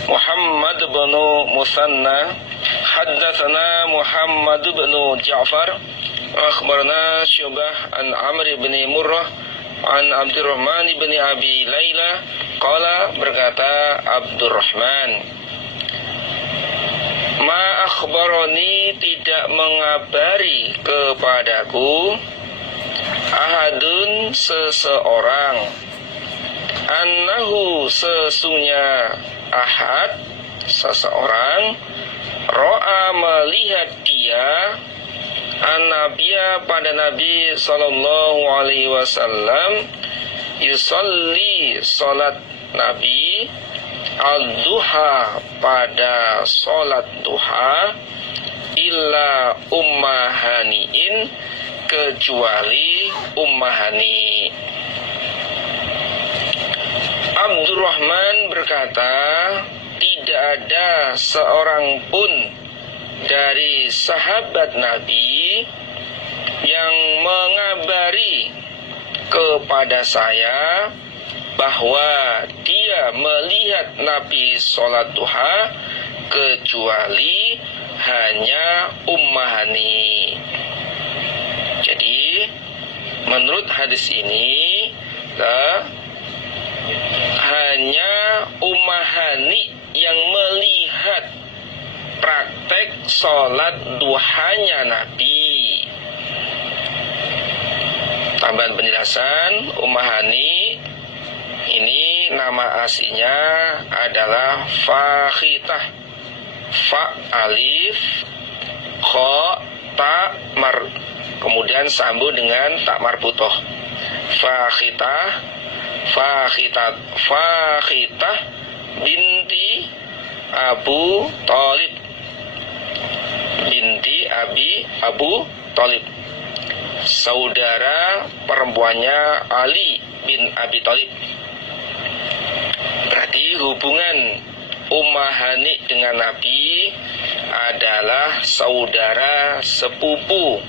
Muhammad bin Musanna haddatsana Muhammad bin Ja'far akhbarana Syubah an Amr bin Murrah an Abdurrahman bin Abi Laila qala berkata Abdurrahman, ma akhbarani tidak mengabari kepadaku ahadun seseorang annahu sesungguhnya ahad seseorang ro'a melihat dia an-nabiyya pada Nabi sallallahu alaihi wasallam yusalli salat Nabi al-duha pada salat duha illa ummahaniin kecuali ummahani. Abdurrahman berkata, tidak ada seorang pun dari sahabat Nabi yang mengabari kepada saya bahwa dia melihat Nabi sholat duha kecuali hanya ummahani. Jadi menurut hadis ini hanya ummahani yang melihat praktek sholat duhanya Nabi. Tambahan penjelasan, ummahani ini nama aslinya adalah Fakhitah. Fa alif kha ta mar, kemudian sambung dengan tak marbutoh. Fakhitah binti Abu Thalib, binti Abu Thalib, saudara perempuannya Ali bin Abi Thalib. Berarti hubungan ummahani dengan Nabi adalah saudara sepupu.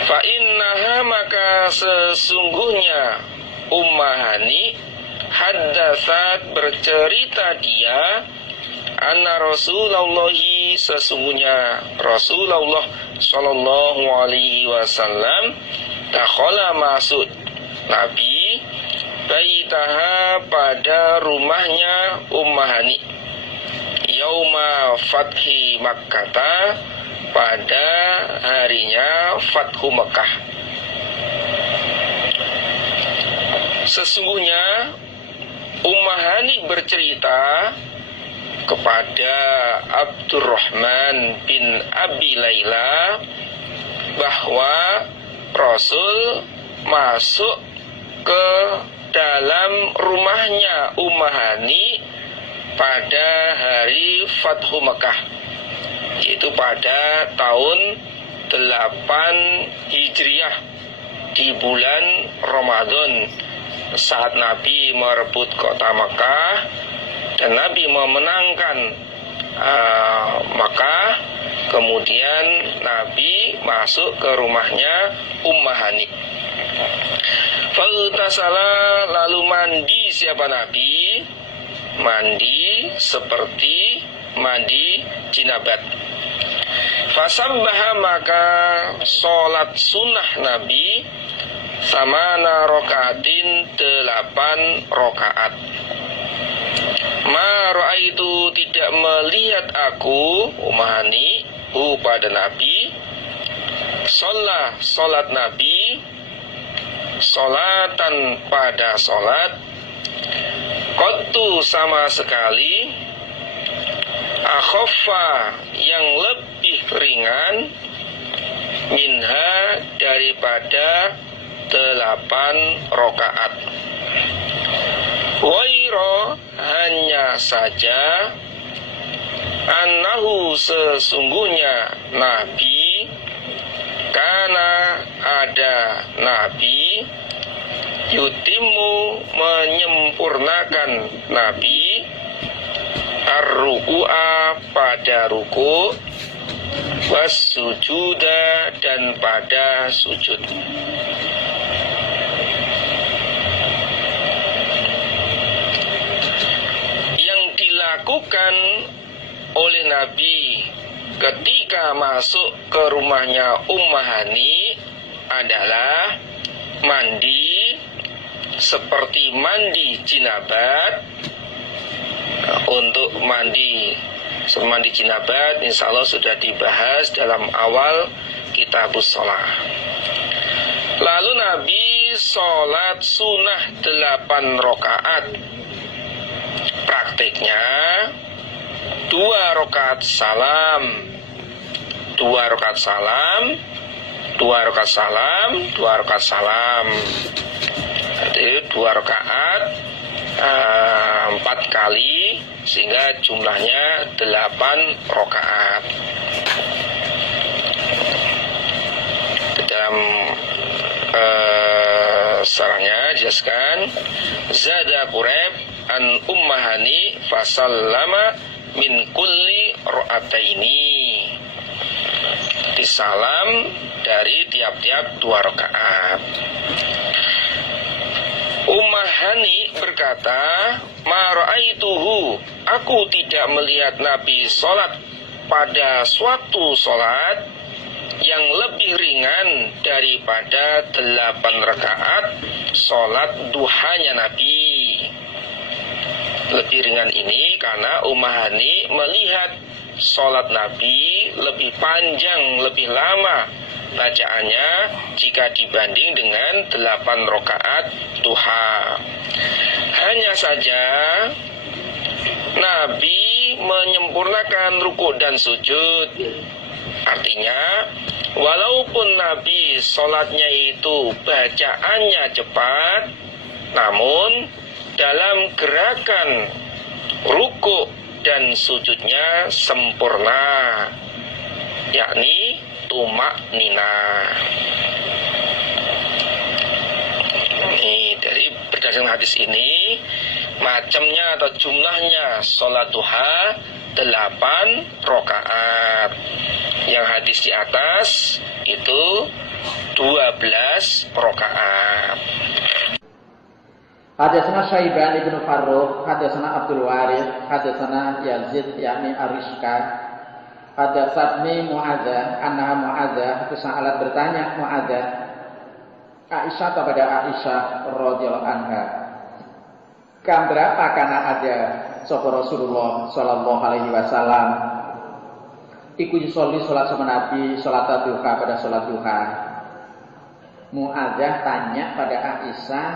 Fa innaha maka sesungguhnya ummahani haddatsat bercerita dia anna Rasulullah Nabi, sesungguhnya Rasulullah Shallallahu Alaihi Wasallam dakhala masuk Nabi baitaha pada rumahnya Ummahani yauma fathi Makkah, pada harinya Fathu Mekah. Sesungguhnya Ummahani bercerita kepada Abdurrahman bin Abi Laila bahwa Rasul masuk ke dalam rumahnya Ummahani pada hari Fathu Mekah, yaitu pada tahun 8 Hijriah di bulan Ramadan, saat Nabi merebut kota Mekah dan Nabi memenangkan Mekah. Kemudian Nabi masuk ke rumahnya Ummahani. Faghtasala, lalu mandi siapa Nabi? Mandi seperti mandi jinabat. Fasabbaha, maka sholat sunnah Nabi samana rokaatin 8 rokaat. Ma ra'aitu, tidak melihat aku Ummahani pada Nabi sholat Nabi sholatan pada sholat qattu sama sekali akhaffa yang lebih ringan minha daripada 8 rokaat. Wairo, hanya saja annahu, sesungguhnya Nabi, karena ada Nabi yutimu, menyempurnakan Nabi ar-ruku'a, pada ruku, was-sujuda, dan pada sujud. Yang dilakukan oleh Nabi ketika masuk ke rumahnya Ummahani adalah mandi seperti mandi jinabat. Untuk mandi jinabat insya Allah sudah dibahas dalam awal kitabus sholah. Lalu Nabi sholat sunnah 8 rokaat. Praktiknya 2 rokaat salam, 2 rokaat salam, 2 rokaat salam, 2 rokaat salam. Jadi 2 rokaat 4 kali, sehingga jumlahnya 8 rokaat. Dalam sarangnya dijelaskan, Zada Quraib an Ummahani fasallama min kulli ro'ataini, disalam dari tiap-tiap 2 rakaat. Ummahani berkata, ma ra'aituhu, aku tidak melihat Nabi sholat pada suatu sholat yang lebih ringan daripada 8 rakaat sholat duhanya Nabi. Lebih ringan ini karena Ummahani melihat sholat Nabi lebih panjang, lebih lama bacaannya jika dibanding dengan 8 rakaat duha. Hanya saja Nabi menyempurnakan rukuk dan sujud. Artinya, walaupun Nabi sholatnya itu bacaannya cepat, namun dalam gerakan rukuk dan sujudnya sempurna, yakni tumak nina. Ini dari berdasarkan hadis ini, macamnya atau jumlahnya sholat duha 8 rakaat. Yang hadis di atas itu 12 rakaat. Hadatsana Syaiban ibnu Farrukh, hadatsana Abdul Warith, hadatsana Yazid yakni Arishka, Hadatsatni Mu'adzah, annaha Mu'adzah itu sa'alat bertanya Mu'adzah Aisyah kepada Aisyah radhiyallahu anha. Kam berapa kana ada sapa Rasulullah sallallahu alaihi wasallam iku yusolli salat sama Nabi salat duha pada salat duha. Mu'adzah tanya pada Aisyah,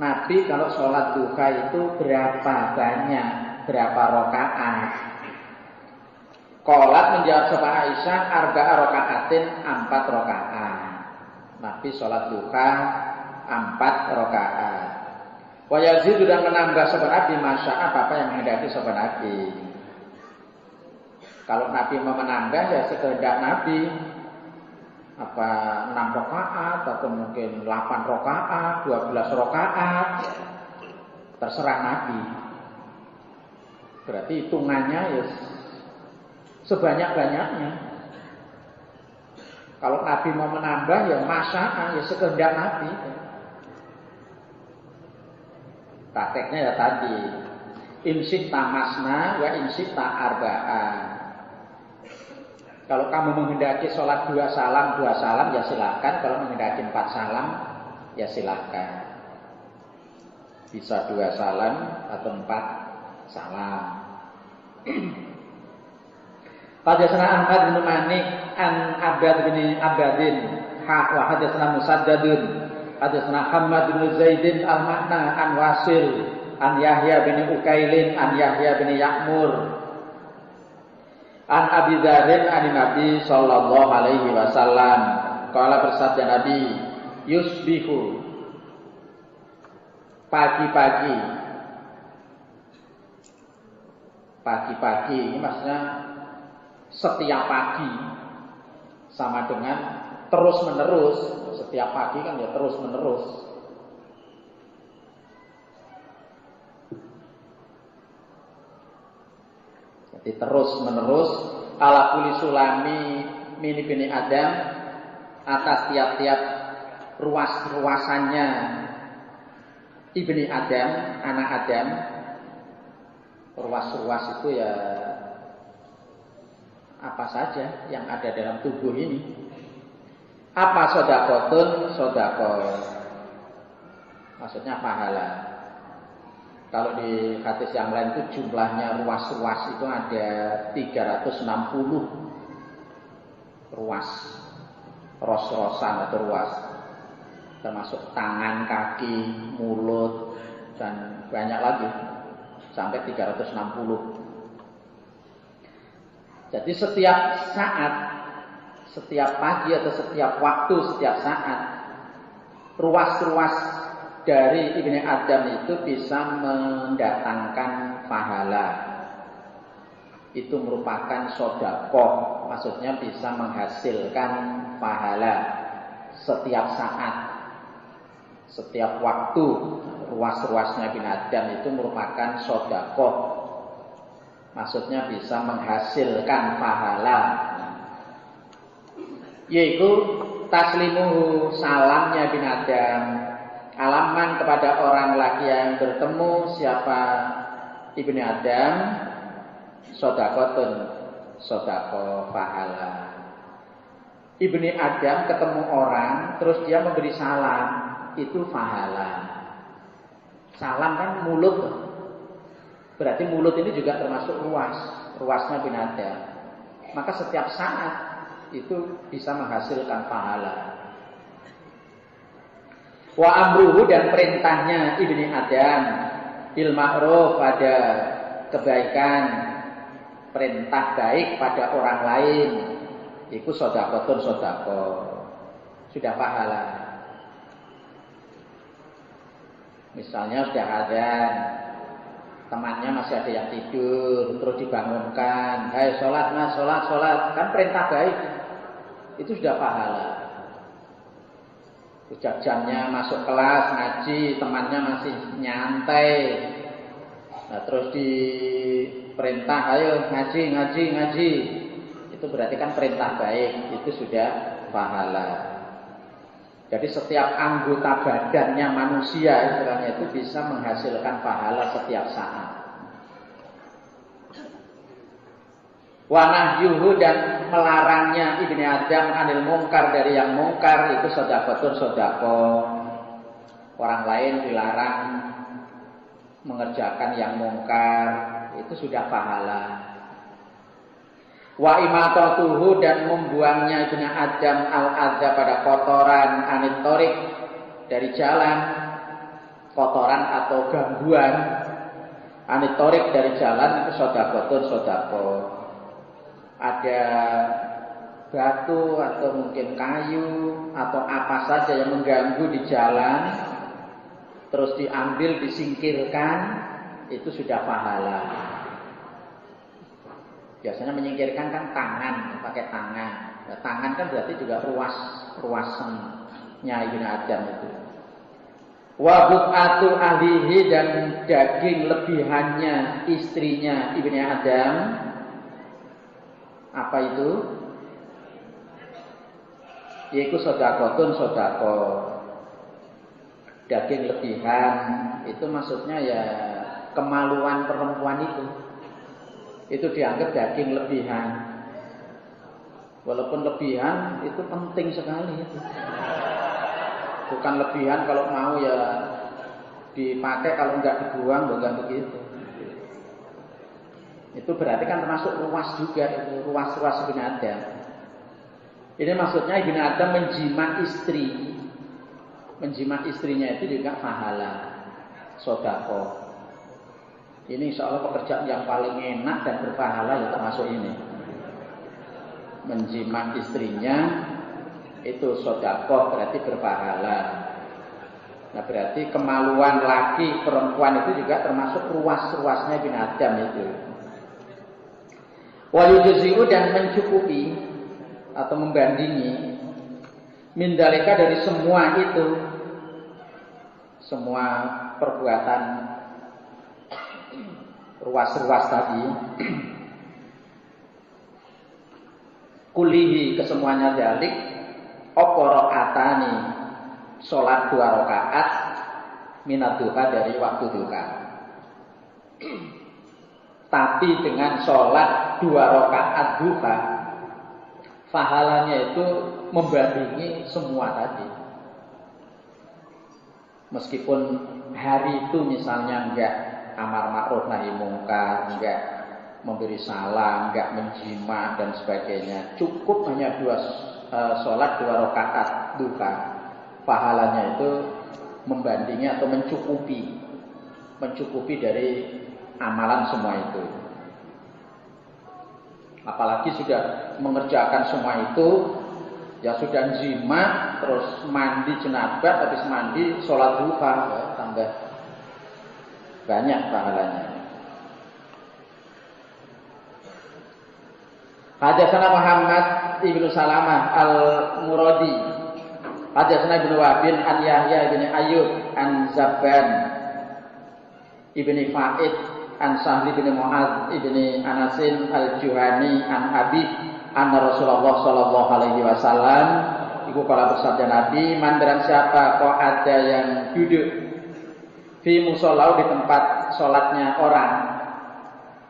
Nabi kalau salat duha itu berapa banyak, berapa rakaat? Qalat menjawab sapa Aisyah arba'a rakaatin 4 rakaat. Nabi salat duha 4 rakaat. Wa yazidu dan menambah sapa Nabi masya apa yang menghendaki sapa Nabi. Kalau Nabi mau menambah ya sekehendak Nabi. Apa 6 rakaat atau mungkin 8 rakaat, 12 rakaat. Terserah Nabi. Berarti hitungannya ya sebanyak-banyaknya. Kalau Nabi mau menambah ya masya ya sekehendak Nabi. Prakteknya ya tadi imsik tamasna wa imsik arba'an. Kalau kamu menghendaki sholat 2 salam ya silakan. Kalau menghendaki 4 salam ya silakan. Bisa 2 salam atau 4 salam. Hadatsana Ahmad bin Manik an Abad bin Abadin wa hadatsana Musaddadun hadatsana Hammad bin Zaidin al-Makna an Wasil an Yahya bin Ukailin an Yahya bin Ya'mur an Abi Dzar an Nabi sallallahu alaihi wasallam qala bersabda Nabi yusbihu pagi-pagi ini maksudnya setiap pagi sama dengan terus menerus. Setiap pagi kan ya terus menerus. Jadi terus menerus ala kulli sulami mini bini Adam atas tiap-tiap ruas-ruasannya ibni Adam, anak Adam. Ruas-ruas itu ya apa saja yang ada dalam tubuh ini. Apa sodakotun? Sodakot maksudnya pahala. Kalau di hadis yang lain itu jumlahnya ruas-ruas itu ada 360 ruas, ros-rosan atau ruas, termasuk tangan, kaki, mulut dan banyak lagi sampai 360. Jadi setiap saat, setiap pagi atau setiap waktu, setiap saat, ruas-ruas dari Ibni Adam itu bisa mendatangkan pahala. Itu merupakan sodakoh, maksudnya bisa menghasilkan pahala setiap saat, setiap waktu. Ruas-ruasnya Ibni Adam itu merupakan sodakoh, maksudnya bisa menghasilkan pahala. Yaitu taslimuhu salamnya bin Adam, alaman kepada orang laki yang bertemu siapa Ibni Adam, sodakotun, sodako pahala. Ibni Adam ketemu orang terus dia memberi salam, itu pahala. Salam kan mulut, berarti mulut ini juga termasuk ruasnya bin Adam. Maka setiap saat itu bisa menghasilkan pahala. Wa amruhu dan perintahnya Ibni Adam bil ma'ruf pada kebaikan, perintah baik pada orang lain, itu sodakotun sodako, sudah pahala. Misalnya sudah ada temannya masih ada yang tidur, terus dibangunkan, hai sholat mas, sholat, kan perintah baik, itu sudah pahala. Sejak jamnya masuk kelas ngaji, temannya masih nyantai, nah, terus diperintah, ayo ngaji, itu berarti kan perintah baik, itu sudah pahala. Jadi setiap anggota badannya manusia istilahnya itu bisa menghasilkan pahala setiap saat. Wa nahyuhu dan melarangnya Ibni Adam anil mungkar dari yang mungkar itu sedekahun sedekah. Orang lain dilarang mengerjakan yang mungkar itu sudah pahala. Wa imatatuhu dan membuangnya Ibni Adam al-adza pada kotoran anit torik dari jalan, kotoran atau gangguan anit torik dari jalan itu sedekahun sedekah. Ada batu atau mungkin kayu atau apa saja yang mengganggu di jalan, terus diambil, disingkirkan, itu sudah pahala. Biasanya menyingkirkan kan tangan, pakai tangan. Nah, tangan kan berarti juga ruasannya Ibnu Adam itu. Wa bu'atu ahlihi dan daging lebihannya istrinya Ibnu Adam. Apa itu? Yaitu sedekahun sedekah. Daging lebihan itu maksudnya ya kemaluan perempuan itu. Itu dianggap daging lebihan. Walaupun lebihan itu penting sekali itu. Bukan lebihan kalau mau ya dipakai, kalau enggak dibuang, bukan begitu. Itu berarti kan termasuk ruas juga, itu ruas-ruas Ibnu Adam. Ini maksudnya Ibnu Adam menjimat istri. Menjimat istrinya itu juga pahala sedekah. Ini insya Allah pekerjaan yang paling enak dan berpahala ya termasuk ini. Menjimat istrinya itu sedekah berarti berpahala. Nah berarti kemaluan laki perempuan itu juga termasuk ruas-ruasnya Ibnu Adam itu. Wa yujzi'u dan mencukupi atau membandingi mindalika dari semua itu, semua perbuatan ruas-ruas tadi, kulihi kesemuanya dalik oporokatani sholat 2 rakaat minat duha dari waktu duha. Tapi dengan sholat 2 rakaat duha, pahalanya itu membandingi semua tadi. Meskipun hari itu misalnya enggak amar ma'ruf nahi mungkar, enggak memberi salam, enggak menjima dan sebagainya, cukup hanya sholat 2 rakaat duha, pahalanya itu membandingi atau mencukupi dari amalan semua itu. Apalagi sudah mengerjakan semua itu, ya sudah jima, terus mandi jenabat, habis mandi sholat duha, ya, tambah banyak pahalanya. Hadatsana Muhammad ibnu Salamah al-Muradi, hadatsana Ibnu Wahbin an Yahya bin Ayyub an Zabban ibni Fa'id an Sahli bin Mu'adz ibni Anasin al-Juhani an Abi anna Rasulullah sallallahu alaihi wasallam iku kala bersabda Nabi, mandaran siapa kok ada yang duduk fi musollau di tempat sholatnya orang.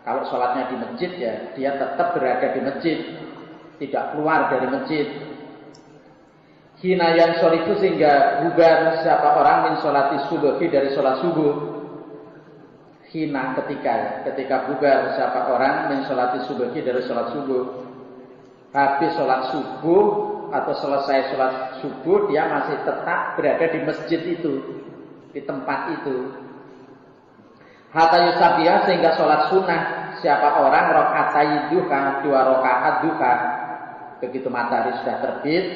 Kalau sholatnya di masjid ya dia tetap berada di masjid, tidak keluar dari masjid. Hinayan sholifu sehingga bubar siapa orang min sholati subuh dari sholat subuh. Hina ketika bubar siapa orang min sholati subuh dari sholat subuh. Habis sholat subuh atau selesai sholat subuh dia masih tetap berada di masjid itu, di tempat itu. Hatta yusabiha sehingga sholat sunnah siapa orang rakaat duha 2 rakaat duha. Begitu matahari sudah terbit,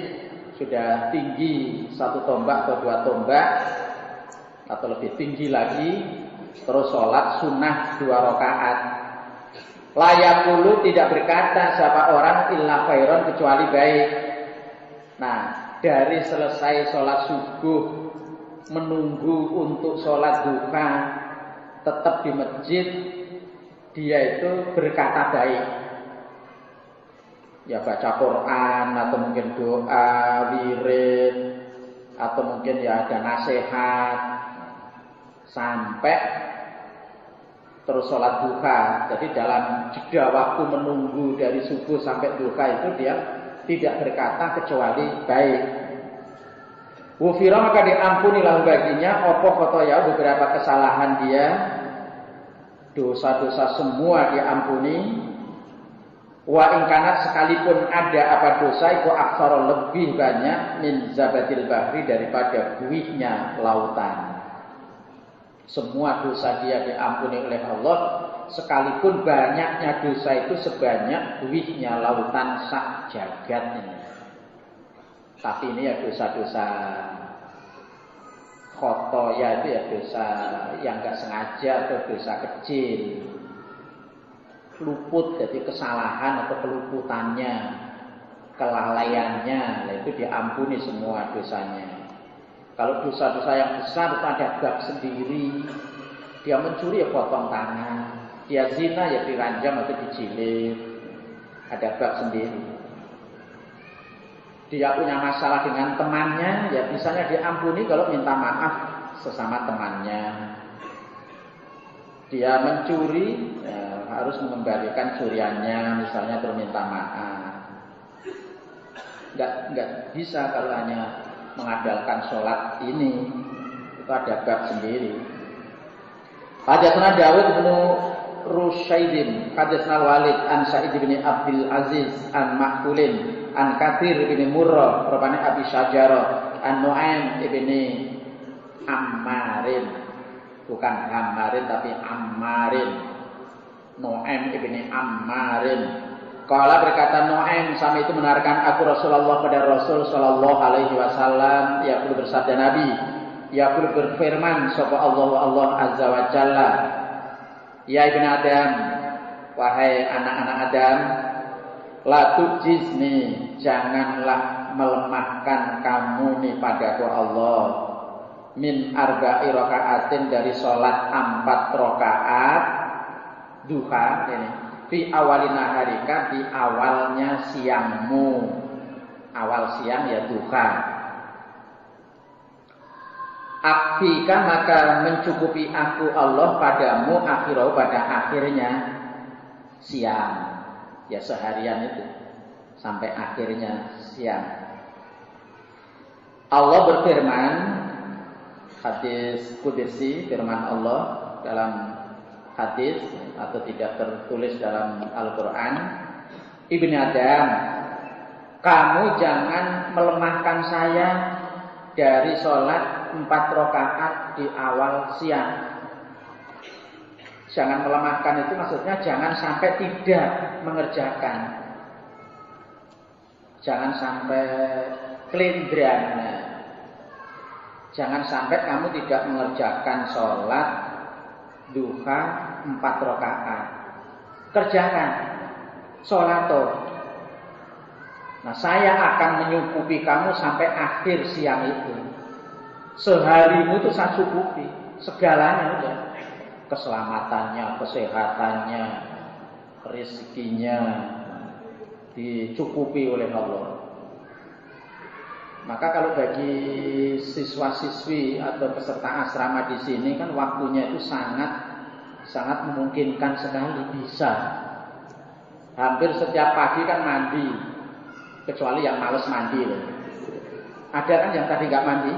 sudah tinggi 1 tombak atau 2 tombak atau lebih tinggi lagi, terus sholat sunnah 2 rakaat. Layak dulu tidak berkata siapa orang illa khairon kecuali baik. Nah dari selesai sholat subuh menunggu untuk sholat duha tetap di masjid, dia itu berkata baik. Ya baca Quran atau mungkin doa, wirid, atau mungkin ya ada nasihat, sampai terus sholat duha. Jadi dalam jeda waktu menunggu dari subuh sampai duha itu dia tidak berkata kecuali baik. Wufira maka diampuni lahu baginya opo khotoya beberapa kesalahan dia, dosa-dosa semua diampuni. Wa ingkanat sekalipun ada apa dosa itu aksara lebih banyak min zabatil bahri daripada buihnya lautan. Semua dosa dia diampuni oleh Allah, sekalipun banyaknya dosa itu sebanyak buihnya lautan sak jagat ini. Tapi ini ya dosa-dosa khotoya itu ya dosa yang enggak sengaja atau dosa kecil. Luput jadi kesalahan atau keluputannya, kelalaiannya, itu diampuni semua dosanya. Kalau dosa-dosa yang besar itu ada bab sendiri. Dia mencuri ya potong tangan, dia zina ya diranjam atau dijilid, ada bab sendiri. Dia punya masalah dengan temannya, ya bisanya diampuni kalau minta maaf sesama temannya. Dia mencuri, ya, harus mengembalikan curiannya, misalnya terus minta maaf. Enggak bisa kalau hanya mengandalkan sholat ini, itu ada bab sendiri. Hadatsana Dawud bin Rusyaidin, hadatsana Walid an Sa'id bin Abdul Aziz an Maqulin an Katsir bin Murrah, rupane Abi Syajarah an Nu'aim bin Ammarin, bukan Hammarin tapi Ammarin. Nu'aim bin Ammarin. Qala berkata Nu'aim, sami itu menarikan aku Rasulullah pada Rasul sallallahu alaihi wasallam, yaqulu bersabda Nabi, yaqulu berfirman sapa Allah azza wa jalla, ya ibnu Adam, wahai anak-anak Adam, la tujizni, janganlah melemahkan kamu nih padaku Allah, min arba'i rakaatin, dari salat 4 rakaat duha ini, fi awalina harika, di awalnya siangmu. Awal siang ya duha. Akfika, maka mencukupi aku Allah padamu, akhirau, pada akhirnya siang. Ya seharian itu sampai akhirnya siang. Allah berfirman, hadis qudsi, firman Allah dalam hadis atau tidak tertulis dalam Al-Quran, Ibnu Adam, kamu jangan melemahkan saya dari sholat 4 rakaat di awal siang. Jangan melemahkan itu maksudnya jangan sampai tidak mengerjakan, jangan sampai kelindran, jangan sampai kamu tidak mengerjakan sholat duha 4 rakaat. Kerjakan sholat. Nah, saya akan menyukupi kamu sampai akhir siang itu. Seharimu itu saya cukupi segalanya udah. Keselamatannya, kesehatannya, rezekinya dicukupi oleh Allah. Maka kalau bagi siswa-siswi atau peserta asrama di sini kan waktunya itu sangat memungkinkan sekali, bisa. Hampir setiap pagi kan mandi, kecuali yang males mandi loh. Ada kan yang tadi nggak mandi?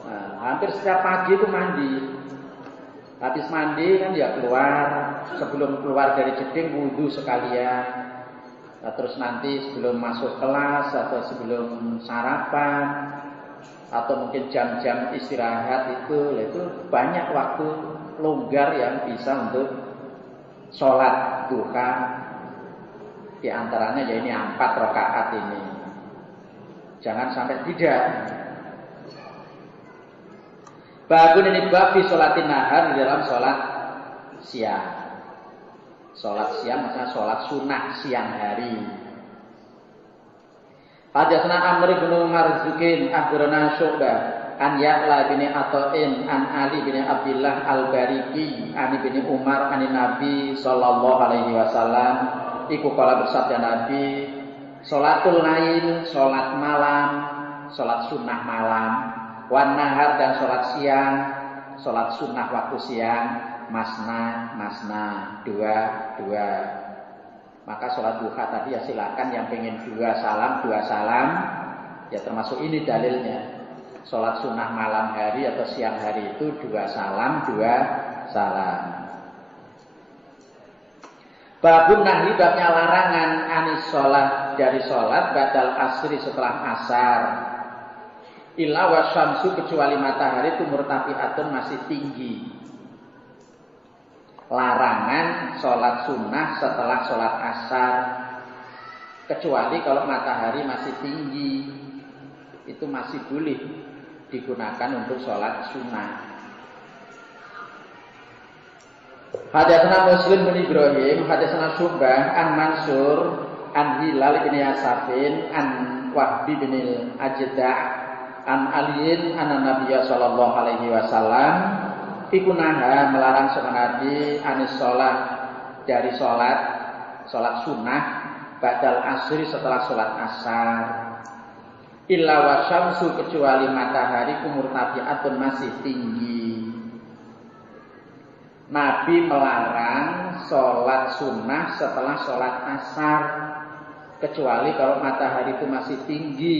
Nah, hampir setiap pagi itu mandi. Habis mandi kan ya keluar, sebelum keluar dari jeding wudu sekalian. Nah, terus nanti sebelum masuk kelas atau sebelum sarapan atau mungkin jam-jam istirahat itu banyak waktu longgar yang bisa untuk sholat duha. Di antaranya ya ini 4 rakaat ini. Jangan sampai tidak. Babun ini bab fi sholatin nahar, di dalam sholat siang. Sholat siang maksudnya sholat sunnah siang hari. Hadatsana Amr bin Marzukin akhbarana Syu'bah an Ya'la bin Ata'in an Ali bin Abdullah al-Bariki an bin Umar an Nabi sallallahu alaihi wasallam iku kala bersabda Nabi, sholatul lail, sholat malam, sholat sunnah malam, wan nahar, dan sholat siang, sholat sunnah waktu siang masna, dua. Maka sholat duha tadi ya silakan, yang pengen dua salam, ya termasuk ini dalilnya. Sholat sunnah malam hari atau siang hari itu dua salam. Babun nahyi, babnya larangan anis sholat, dari sholat badal asri setelah asar. Illa wasyamsu, kecuali matahari itu murtafi'atun, masih tinggi. Larangan sholat sunnah setelah sholat asar, kecuali kalau matahari masih tinggi, itu masih boleh digunakan untuk sholat sunnah. Hadatsana Muslim bin Ibrahim, hadatsana Syu'bah an Mansur an Hilal bin Yasafin an Wahbi bin Al-Ajda' an Aliin anna Nabiyya sallallahu alaihi wasallam iku naha, melarang seorang Nabi anis sholat, dari sholat sunnah badal asri, setelah sholat asar. Illa wasyamsu, kecuali matahari murtafi'atun, masih tinggi. Nabi melarang sholat sunnah setelah sholat asar, kecuali kalau matahari itu masih tinggi,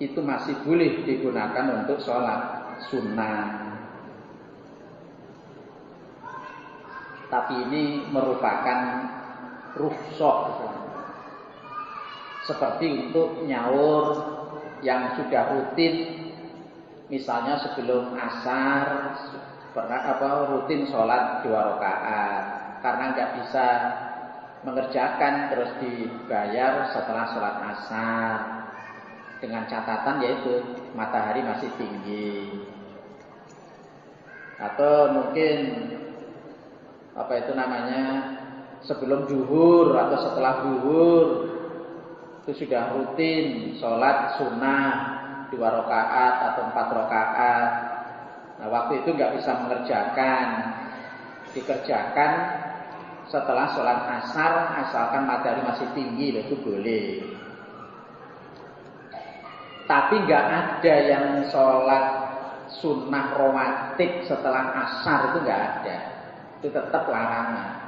itu masih boleh digunakan untuk sholat sunnah. Tapi ini merupakan rukhsah, seperti untuk nyaur yang sudah rutin, misalnya sebelum asar rutin sholat 2 rakaat, karena nggak bisa mengerjakan terus dibayar setelah sholat asar, dengan catatan yaitu matahari masih tinggi. Atau mungkin sebelum zuhur atau setelah zuhur itu sudah rutin sholat sunnah 2 rakaat atau 4 rakaat. Nah, waktu itu nggak bisa dikerjakan setelah sholat asar, asalkan matahari masih tinggi, itu boleh. Tapi nggak ada yang sholat sunnah rawatib setelah asar, itu nggak ada. Itu tetap larangan.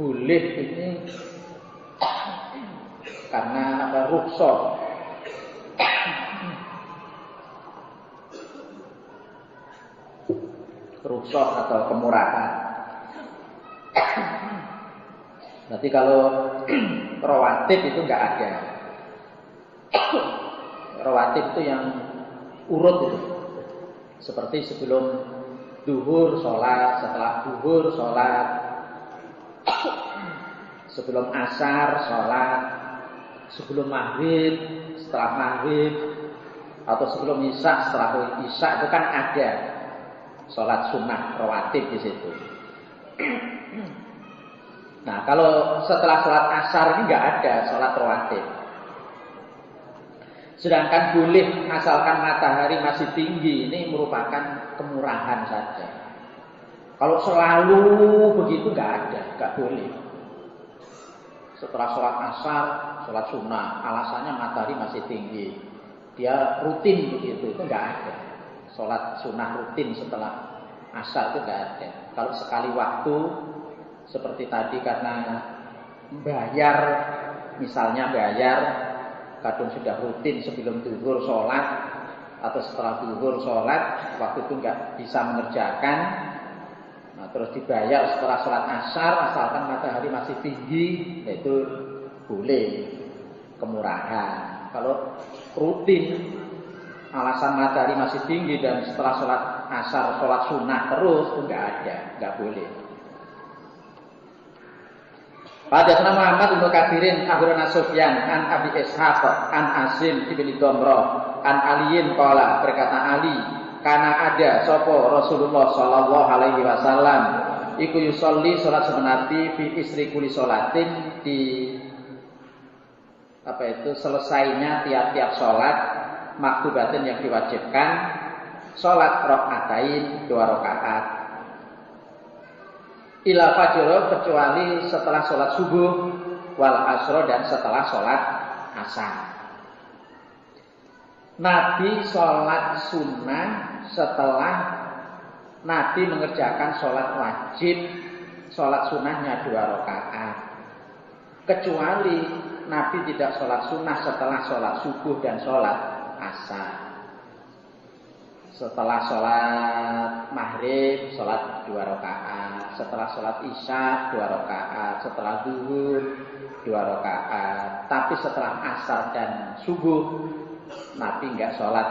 Boleh ini karena rukhsah. Rukhsah atau kemurahan. Berarti kalau rawatib itu nggak ada. Rawatib itu yang urut itu. Seperti sebelum duhur sholat, setelah duhur sholat, sebelum asar sholat, sebelum maghrib, setelah maghrib, atau sebelum isya, setelah isya, itu kan ada sholat sunnah rawatib di situ. Nah, kalau setelah sholat asar ini nggak ada sholat rawatib. Sedangkan boleh asalkan matahari masih tinggi, ini merupakan kemurahan saja. Kalau selalu begitu nggak boleh. Setelah sholat asar, sholat sunnah, alasannya matahari masih tinggi, dia rutin begitu, itu nggak ada. Sholat sunnah rutin setelah asar itu nggak ada. Kalau sekali waktu seperti tadi karena misalnya bayar, kadang sudah rutin sebelum zuhur sholat atau setelah zuhur sholat, waktu itu nggak bisa mengerjakan, nah, terus dibayar setelah sholat asar, asalkan matahari masih tinggi, itu boleh, kemurahan. Kalau rutin, alasan matahari masih tinggi dan setelah sholat asar sholat sunnah terus, itu nggak ada, nggak boleh. Hadatsana Muhammad bin Katsirin akhbarana Sufyan an Abi Ishaq an Asim bin Damrah an Aliin qala, berkata Ali, kana ada sapa Rasulullah sallallahu alaihi wasallam iku yusolli salat sebenarti fi isri kuli salatin, di selesainya tiap-tiap salat maktubatin yang diwajibkan, salat rakaatain 2 rakaat. Ila fajr, kecuali setelah sholat subuh, wal asro, dan setelah sholat asar. Nabi sholat sunnah setelah Nabi mengerjakan sholat wajib, sholat sunnahnya 2 rakaat. Kecuali Nabi tidak sholat sunnah setelah sholat subuh dan sholat asar. Setelah sholat maghrib, sholat 2 rakaat. Setelah sholat isya, 2 rakaat. Setelah zuhur, 2 rakaat. Tapi setelah asar dan subuh, Nabi enggak sholat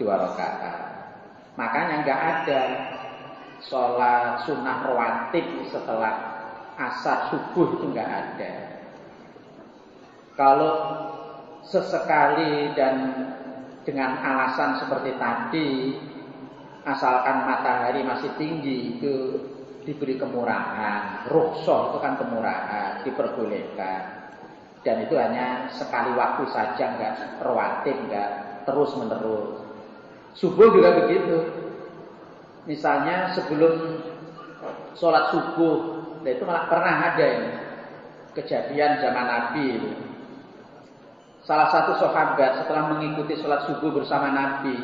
2 rakaat. Makanya enggak ada sholat sunnah rawatib setelah asar subuh, itu enggak ada. Kalau sesekali dan dengan alasan seperti tadi, asalkan matahari masih tinggi, itu diberi kemurahan. Rukhsah itu kan kemurahan, diperbolehkan. Dan itu hanya sekali waktu saja, enggak rawatib, enggak terus menerus. Subuh juga begitu. Misalnya sebelum sholat subuh, itu malah pernah ada ini, kejadian zaman Nabi itu. Salah satu sahabat setelah mengikuti sholat subuh bersama Nabi,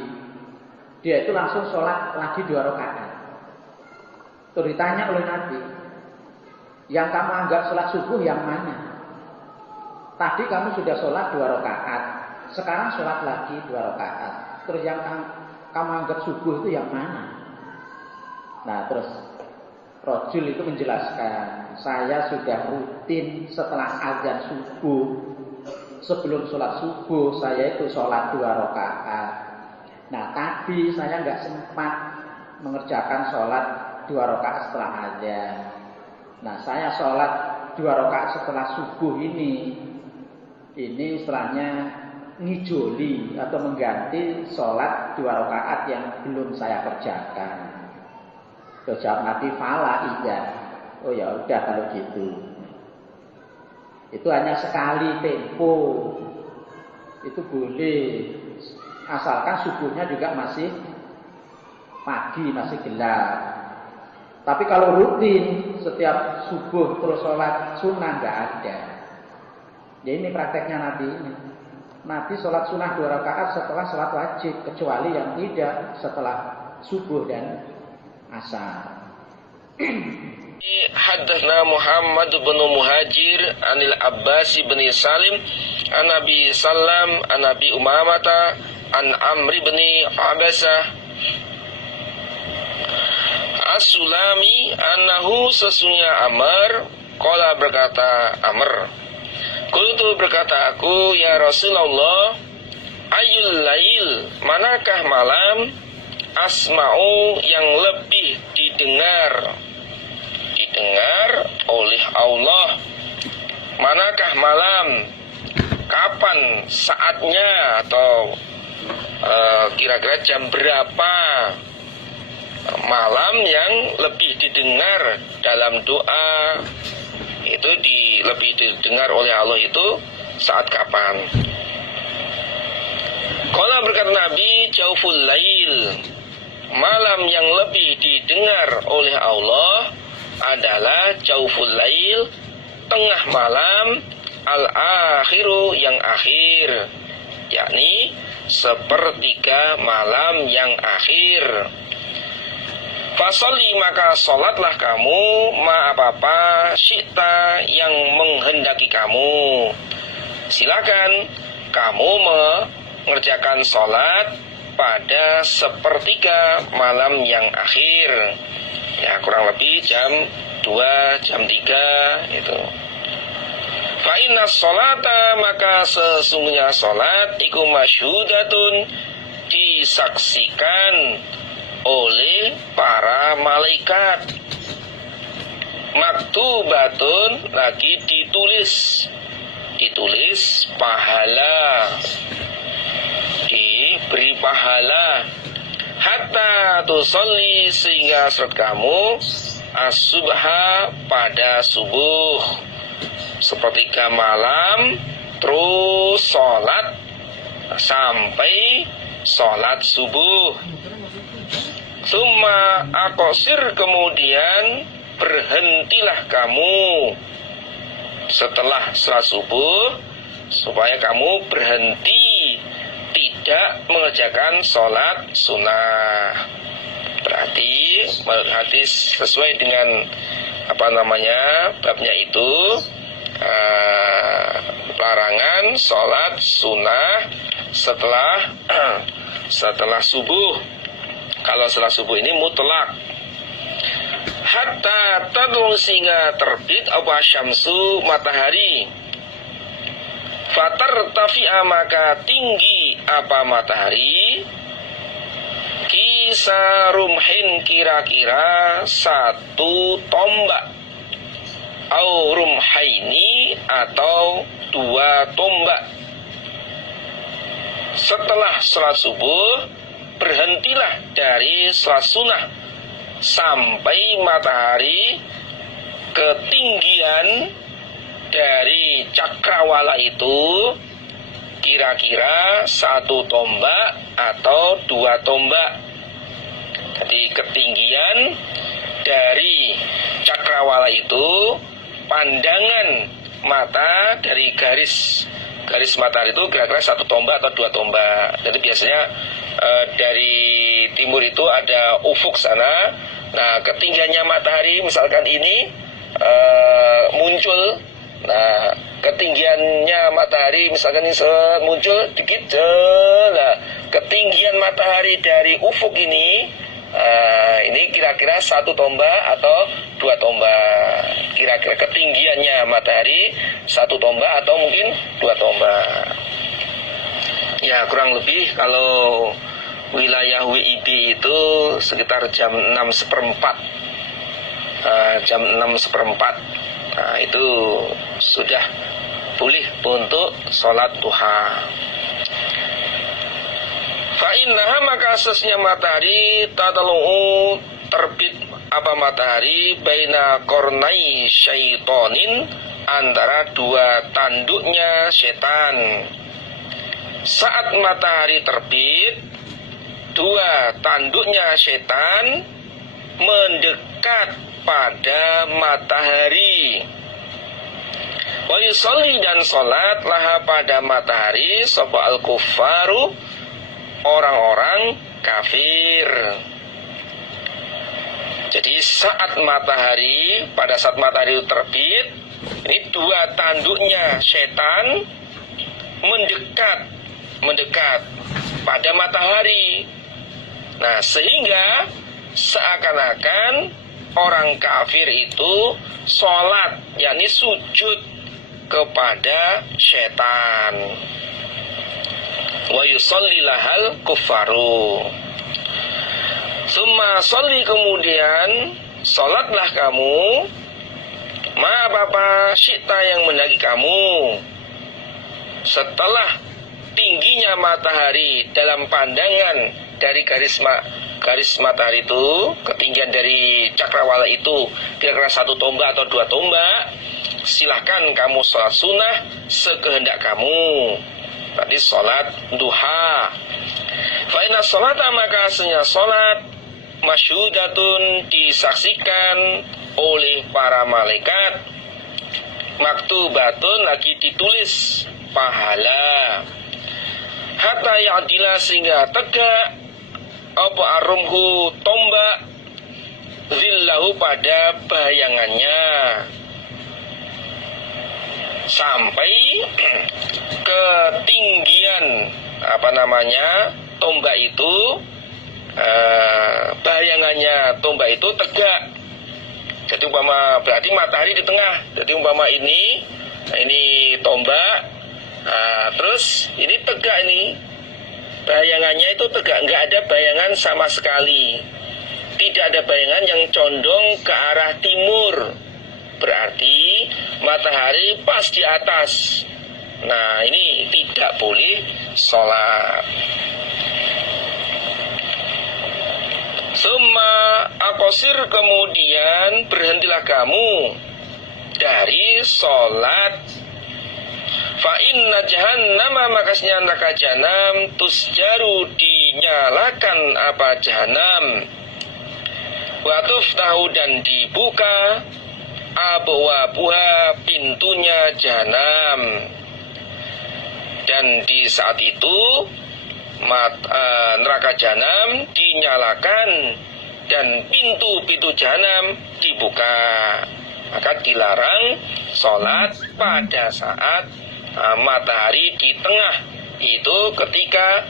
dia itu langsung sholat lagi 2 rakaat. Terus ditanya oleh Nabi, yang kamu anggap sholat subuh yang mana? Tadi kamu sudah sholat 2 rakaat, sekarang sholat lagi 2 rakaat. Terus yang kamu anggap subuh itu yang mana? Nah, terus rajul itu menjelaskan, saya sudah rutin setelah azan subuh. Sebelum sholat subuh saya itu sholat 2 rakaat. Nah, tadi saya nggak sempat mengerjakan sholat 2 rakaat setelah azan. Nah, saya sholat 2 rakaat setelah subuh ini istilahnya ngijoli atau mengganti sholat 2 rakaat yang belum saya kerjakan. Terus jawab Nabi, fala iya. Oh ya udah kalau gitu. Itu hanya sekali tempo. Itu boleh. Asalkan subuhnya juga masih pagi, masih gelap. Tapi kalau rutin setiap subuh terus sholat sunnah nggak ada. Ya ini prakteknya Nabi ini. Nabi sholat sunnah 2 rakaat setelah sholat wajib, kecuali yang tidak setelah subuh dan asar. Haddatsna Muhammad bin Muhajir anil Abbas bin Salim an Nabi Sallam an Nabi Umamata an Amri bin Abasah As-Sulami annahu sesungguhnya Amr qala berkata Amr, qultu berkata aku ya Rasulullah, ayul lail manakah malam asma'u yang lebih didengar oleh Allah, manakah malam, kapan saatnya, atau kira-kira jam berapa malam yang lebih didengar dalam doa itu lebih didengar oleh Allah itu saat kapan? Qala berkata Nabi, jauful lail, malam yang lebih didengar oleh Allah adalah jauful lail, tengah malam, al-akhiru yang akhir, yakni sepertiga malam yang akhir. Fasolli maka sholatlah kamu ma apa-apa syi'ta yang menghendaki kamu. Silakan kamu mengerjakan sholat pada sepertiga malam yang akhir. Ya kurang lebih jam 2, jam 3 itu. Fa inna sholata maka sesungguhnya sholat iku masyhudatun disaksikan oleh para malaikat. Maktubatun lagi ditulis pahala, diberi pahala. Hatta tusolli sehingga surat kamu as-subha pada subuh, sepertiga malam terus sholat sampai sholat subuh. Summa aqsir kemudian berhentilah kamu setelah sholat subuh, supaya kamu berhenti, tidak mengerjakan sholat sunnah. Berarti hadis sesuai dengan babnya itu, larangan sholat sunnah setelah subuh. Kalau setelah subuh ini mutlak. Hatta tadlu, sehingga terbit apa syamsu, matahari. Fatar tafi'a, maka tinggi apa matahari. Kisa rumhin, kira-kira 1 tombak. Au rumhaini, atau 2 tombak. Setelah sholat subuh, berhentilah dari sholat sunnah sampai matahari ketinggian dari cakrawala itu kira-kira 1 tombak atau 2 tombak. Jadi ketinggian dari cakrawala itu, pandangan mata dari garis matahari itu kira-kira 1 tombak atau 2 tombak. Jadi biasanya dari timur itu ada ufuk sana. Nah, ketinggiannya matahari misalkan ini muncul. Nah, ketinggiannya matahari misalkan ini muncul dikit. Nah, ketinggian matahari dari ufuk ini kira-kira 1 tombak atau 2 tombak. Kira-kira ketinggiannya matahari 1 tombak atau mungkin 2 tombak. Ya, kurang lebih kalau wilayah WIB itu sekitar jam 6:15. Jam 6:15. Nah, itu sudah boleh untuk sholat duha. Fa'innaha, maka sesnya matahari tatalu'u, terbit apa matahari, baina kornai syaitonin, antara 2 tanduknya setan. Saat matahari terbit, 2 tanduknya setan mendekat pada matahari. Wa yusolli, dan sholat laha pada matahari, sapa al-kuffaru, orang-orang kafir. Jadi pada saat matahari terbit, ini 2 tanduknya setan mendekat pada matahari. Nah, sehingga seakan-akan orang kafir itu sholat, yakni sujud kepada setan. Wa yusolli lahal kuffaru. Summa sholli, kemudian sholatlah kamu, ma apa syi'ta, yang mendaki kamu, setelah tingginya matahari dalam pandangan dari garis matahari itu, ketinggian dari cakrawala itu kira-kira 1 tombak atau 2 tombak, silahkan kamu sholat sunnah sekehendak kamu. Tadi sholat duha. Fa inna sholata, maka aslinya sholat, masyhudatun, disaksikan oleh para malaikat, maktubatun, lagi ditulis pahala. Hatta ya'dila, sehingga tegak apa arumhu, tombak, zillahu, pada bayangannya, sampai ketinggian tombak itu, bayangannya tombak itu tegak. Jadi berarti matahari di tengah. Jadi ini tombak, terus ini tegak, ini bayangannya itu tegak, nggak ada bayangan sama sekali. Tidak ada bayangan yang condong ke arah timur. Berarti matahari pas di atas. Nah, ini tidak boleh sholat. Summa aqsir, kemudian berhentilah kamu dari sholat. Fa inna jahannama, makasnya neraka jahanam, tusjaru, dinyalakan apa jahanam. Wa tuftahu, dan dibuka abwabuha, pintunya jahanam. Dan di saat itu neraka jahanam dinyalakan dan pintu-pintu jahanam dibuka. Maka dilarang sholat pada saat matahari di tengah, itu ketika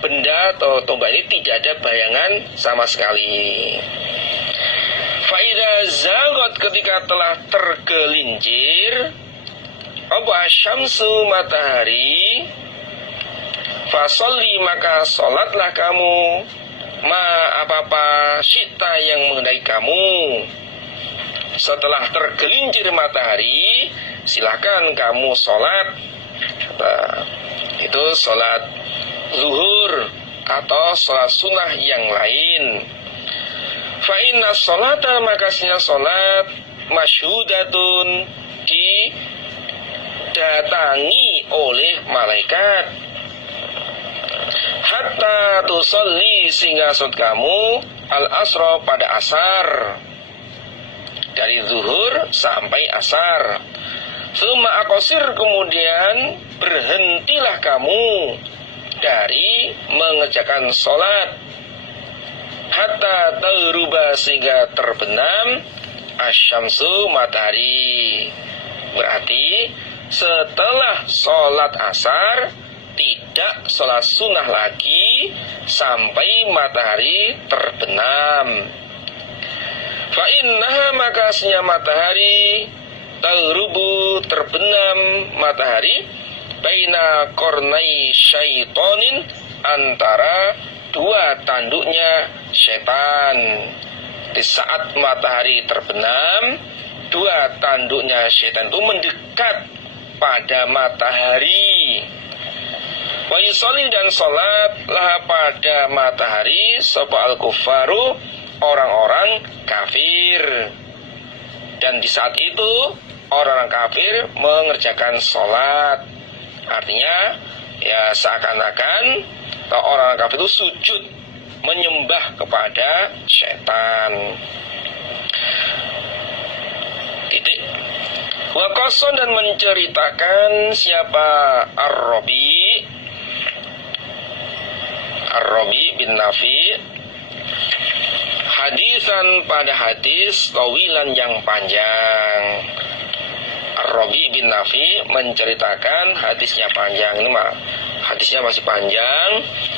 benda atau tombak ini tidak ada bayangan sama sekali. Faida zagot, ketika telah tergelincir apa syamsu, matahari, fasolli, maka sholatlah kamu apa-apa syita yang mengenai kamu. Setelah tergelincir matahari, silakan kamu sholat. Itu sholat zuhur atau sholat sunnah yang lain. Fa inna sholata, makasnya sholat, masyhudatun, didatangi oleh malaikat. Hatta tusolli, sehingga sholat kamu al-asra, pada asar, dari zuhur sampai asar. Summa aqsir, kemudian berhentilah kamu dari mengerjakan sholat. Hatta taghruba, sehingga terbenam asyamsu, matahari. Berarti setelah sholat asar tidak sholat sunnah lagi sampai matahari terbenam. Fa innaha, makasnya matahari, taghrubu, terbenam matahari, baina kornai syaitonin, antara dua tanduknya setan. Di saat matahari terbenam, dua tanduknya setan itu mendekat pada matahari. Wa yusolli, dan sholat lah pada matahari sapa al-kuffaru, orang-orang kafir. Dan di saat itu orang-orang kafir mengerjakan sholat. Artinya ya seakan-akan orang-orang kafir itu sujud menyembah kepada setan. Titik. Wa qason, dan menceritakan siapa Ar-Rabi bin Nafi, hadisan, pada hadis, tawilan, yang panjang. Ar-Rabi bin Nafi menceritakan hadisnya panjang. Ini hadisnya masih panjang,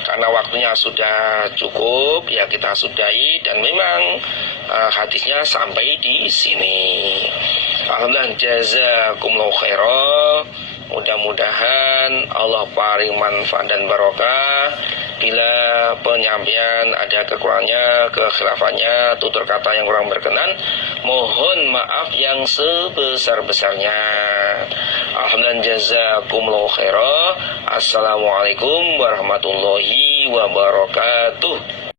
karena waktunya sudah cukup, ya kita sudahi. Dan memang hadisnya sampai di sini. Alhamdulillah, jazakumullahu khairan. Mudah-mudahan Allah paring manfaat dan barokah. Bila penyampaian ada kekurangannya, kekhilafannya, tutur kata yang kurang berkenan, mohon maaf yang sebesar-besarnya. Alhamdulillah, jazakumullahu khairan. Assalamualaikum warahmatullahi wabarakatuh.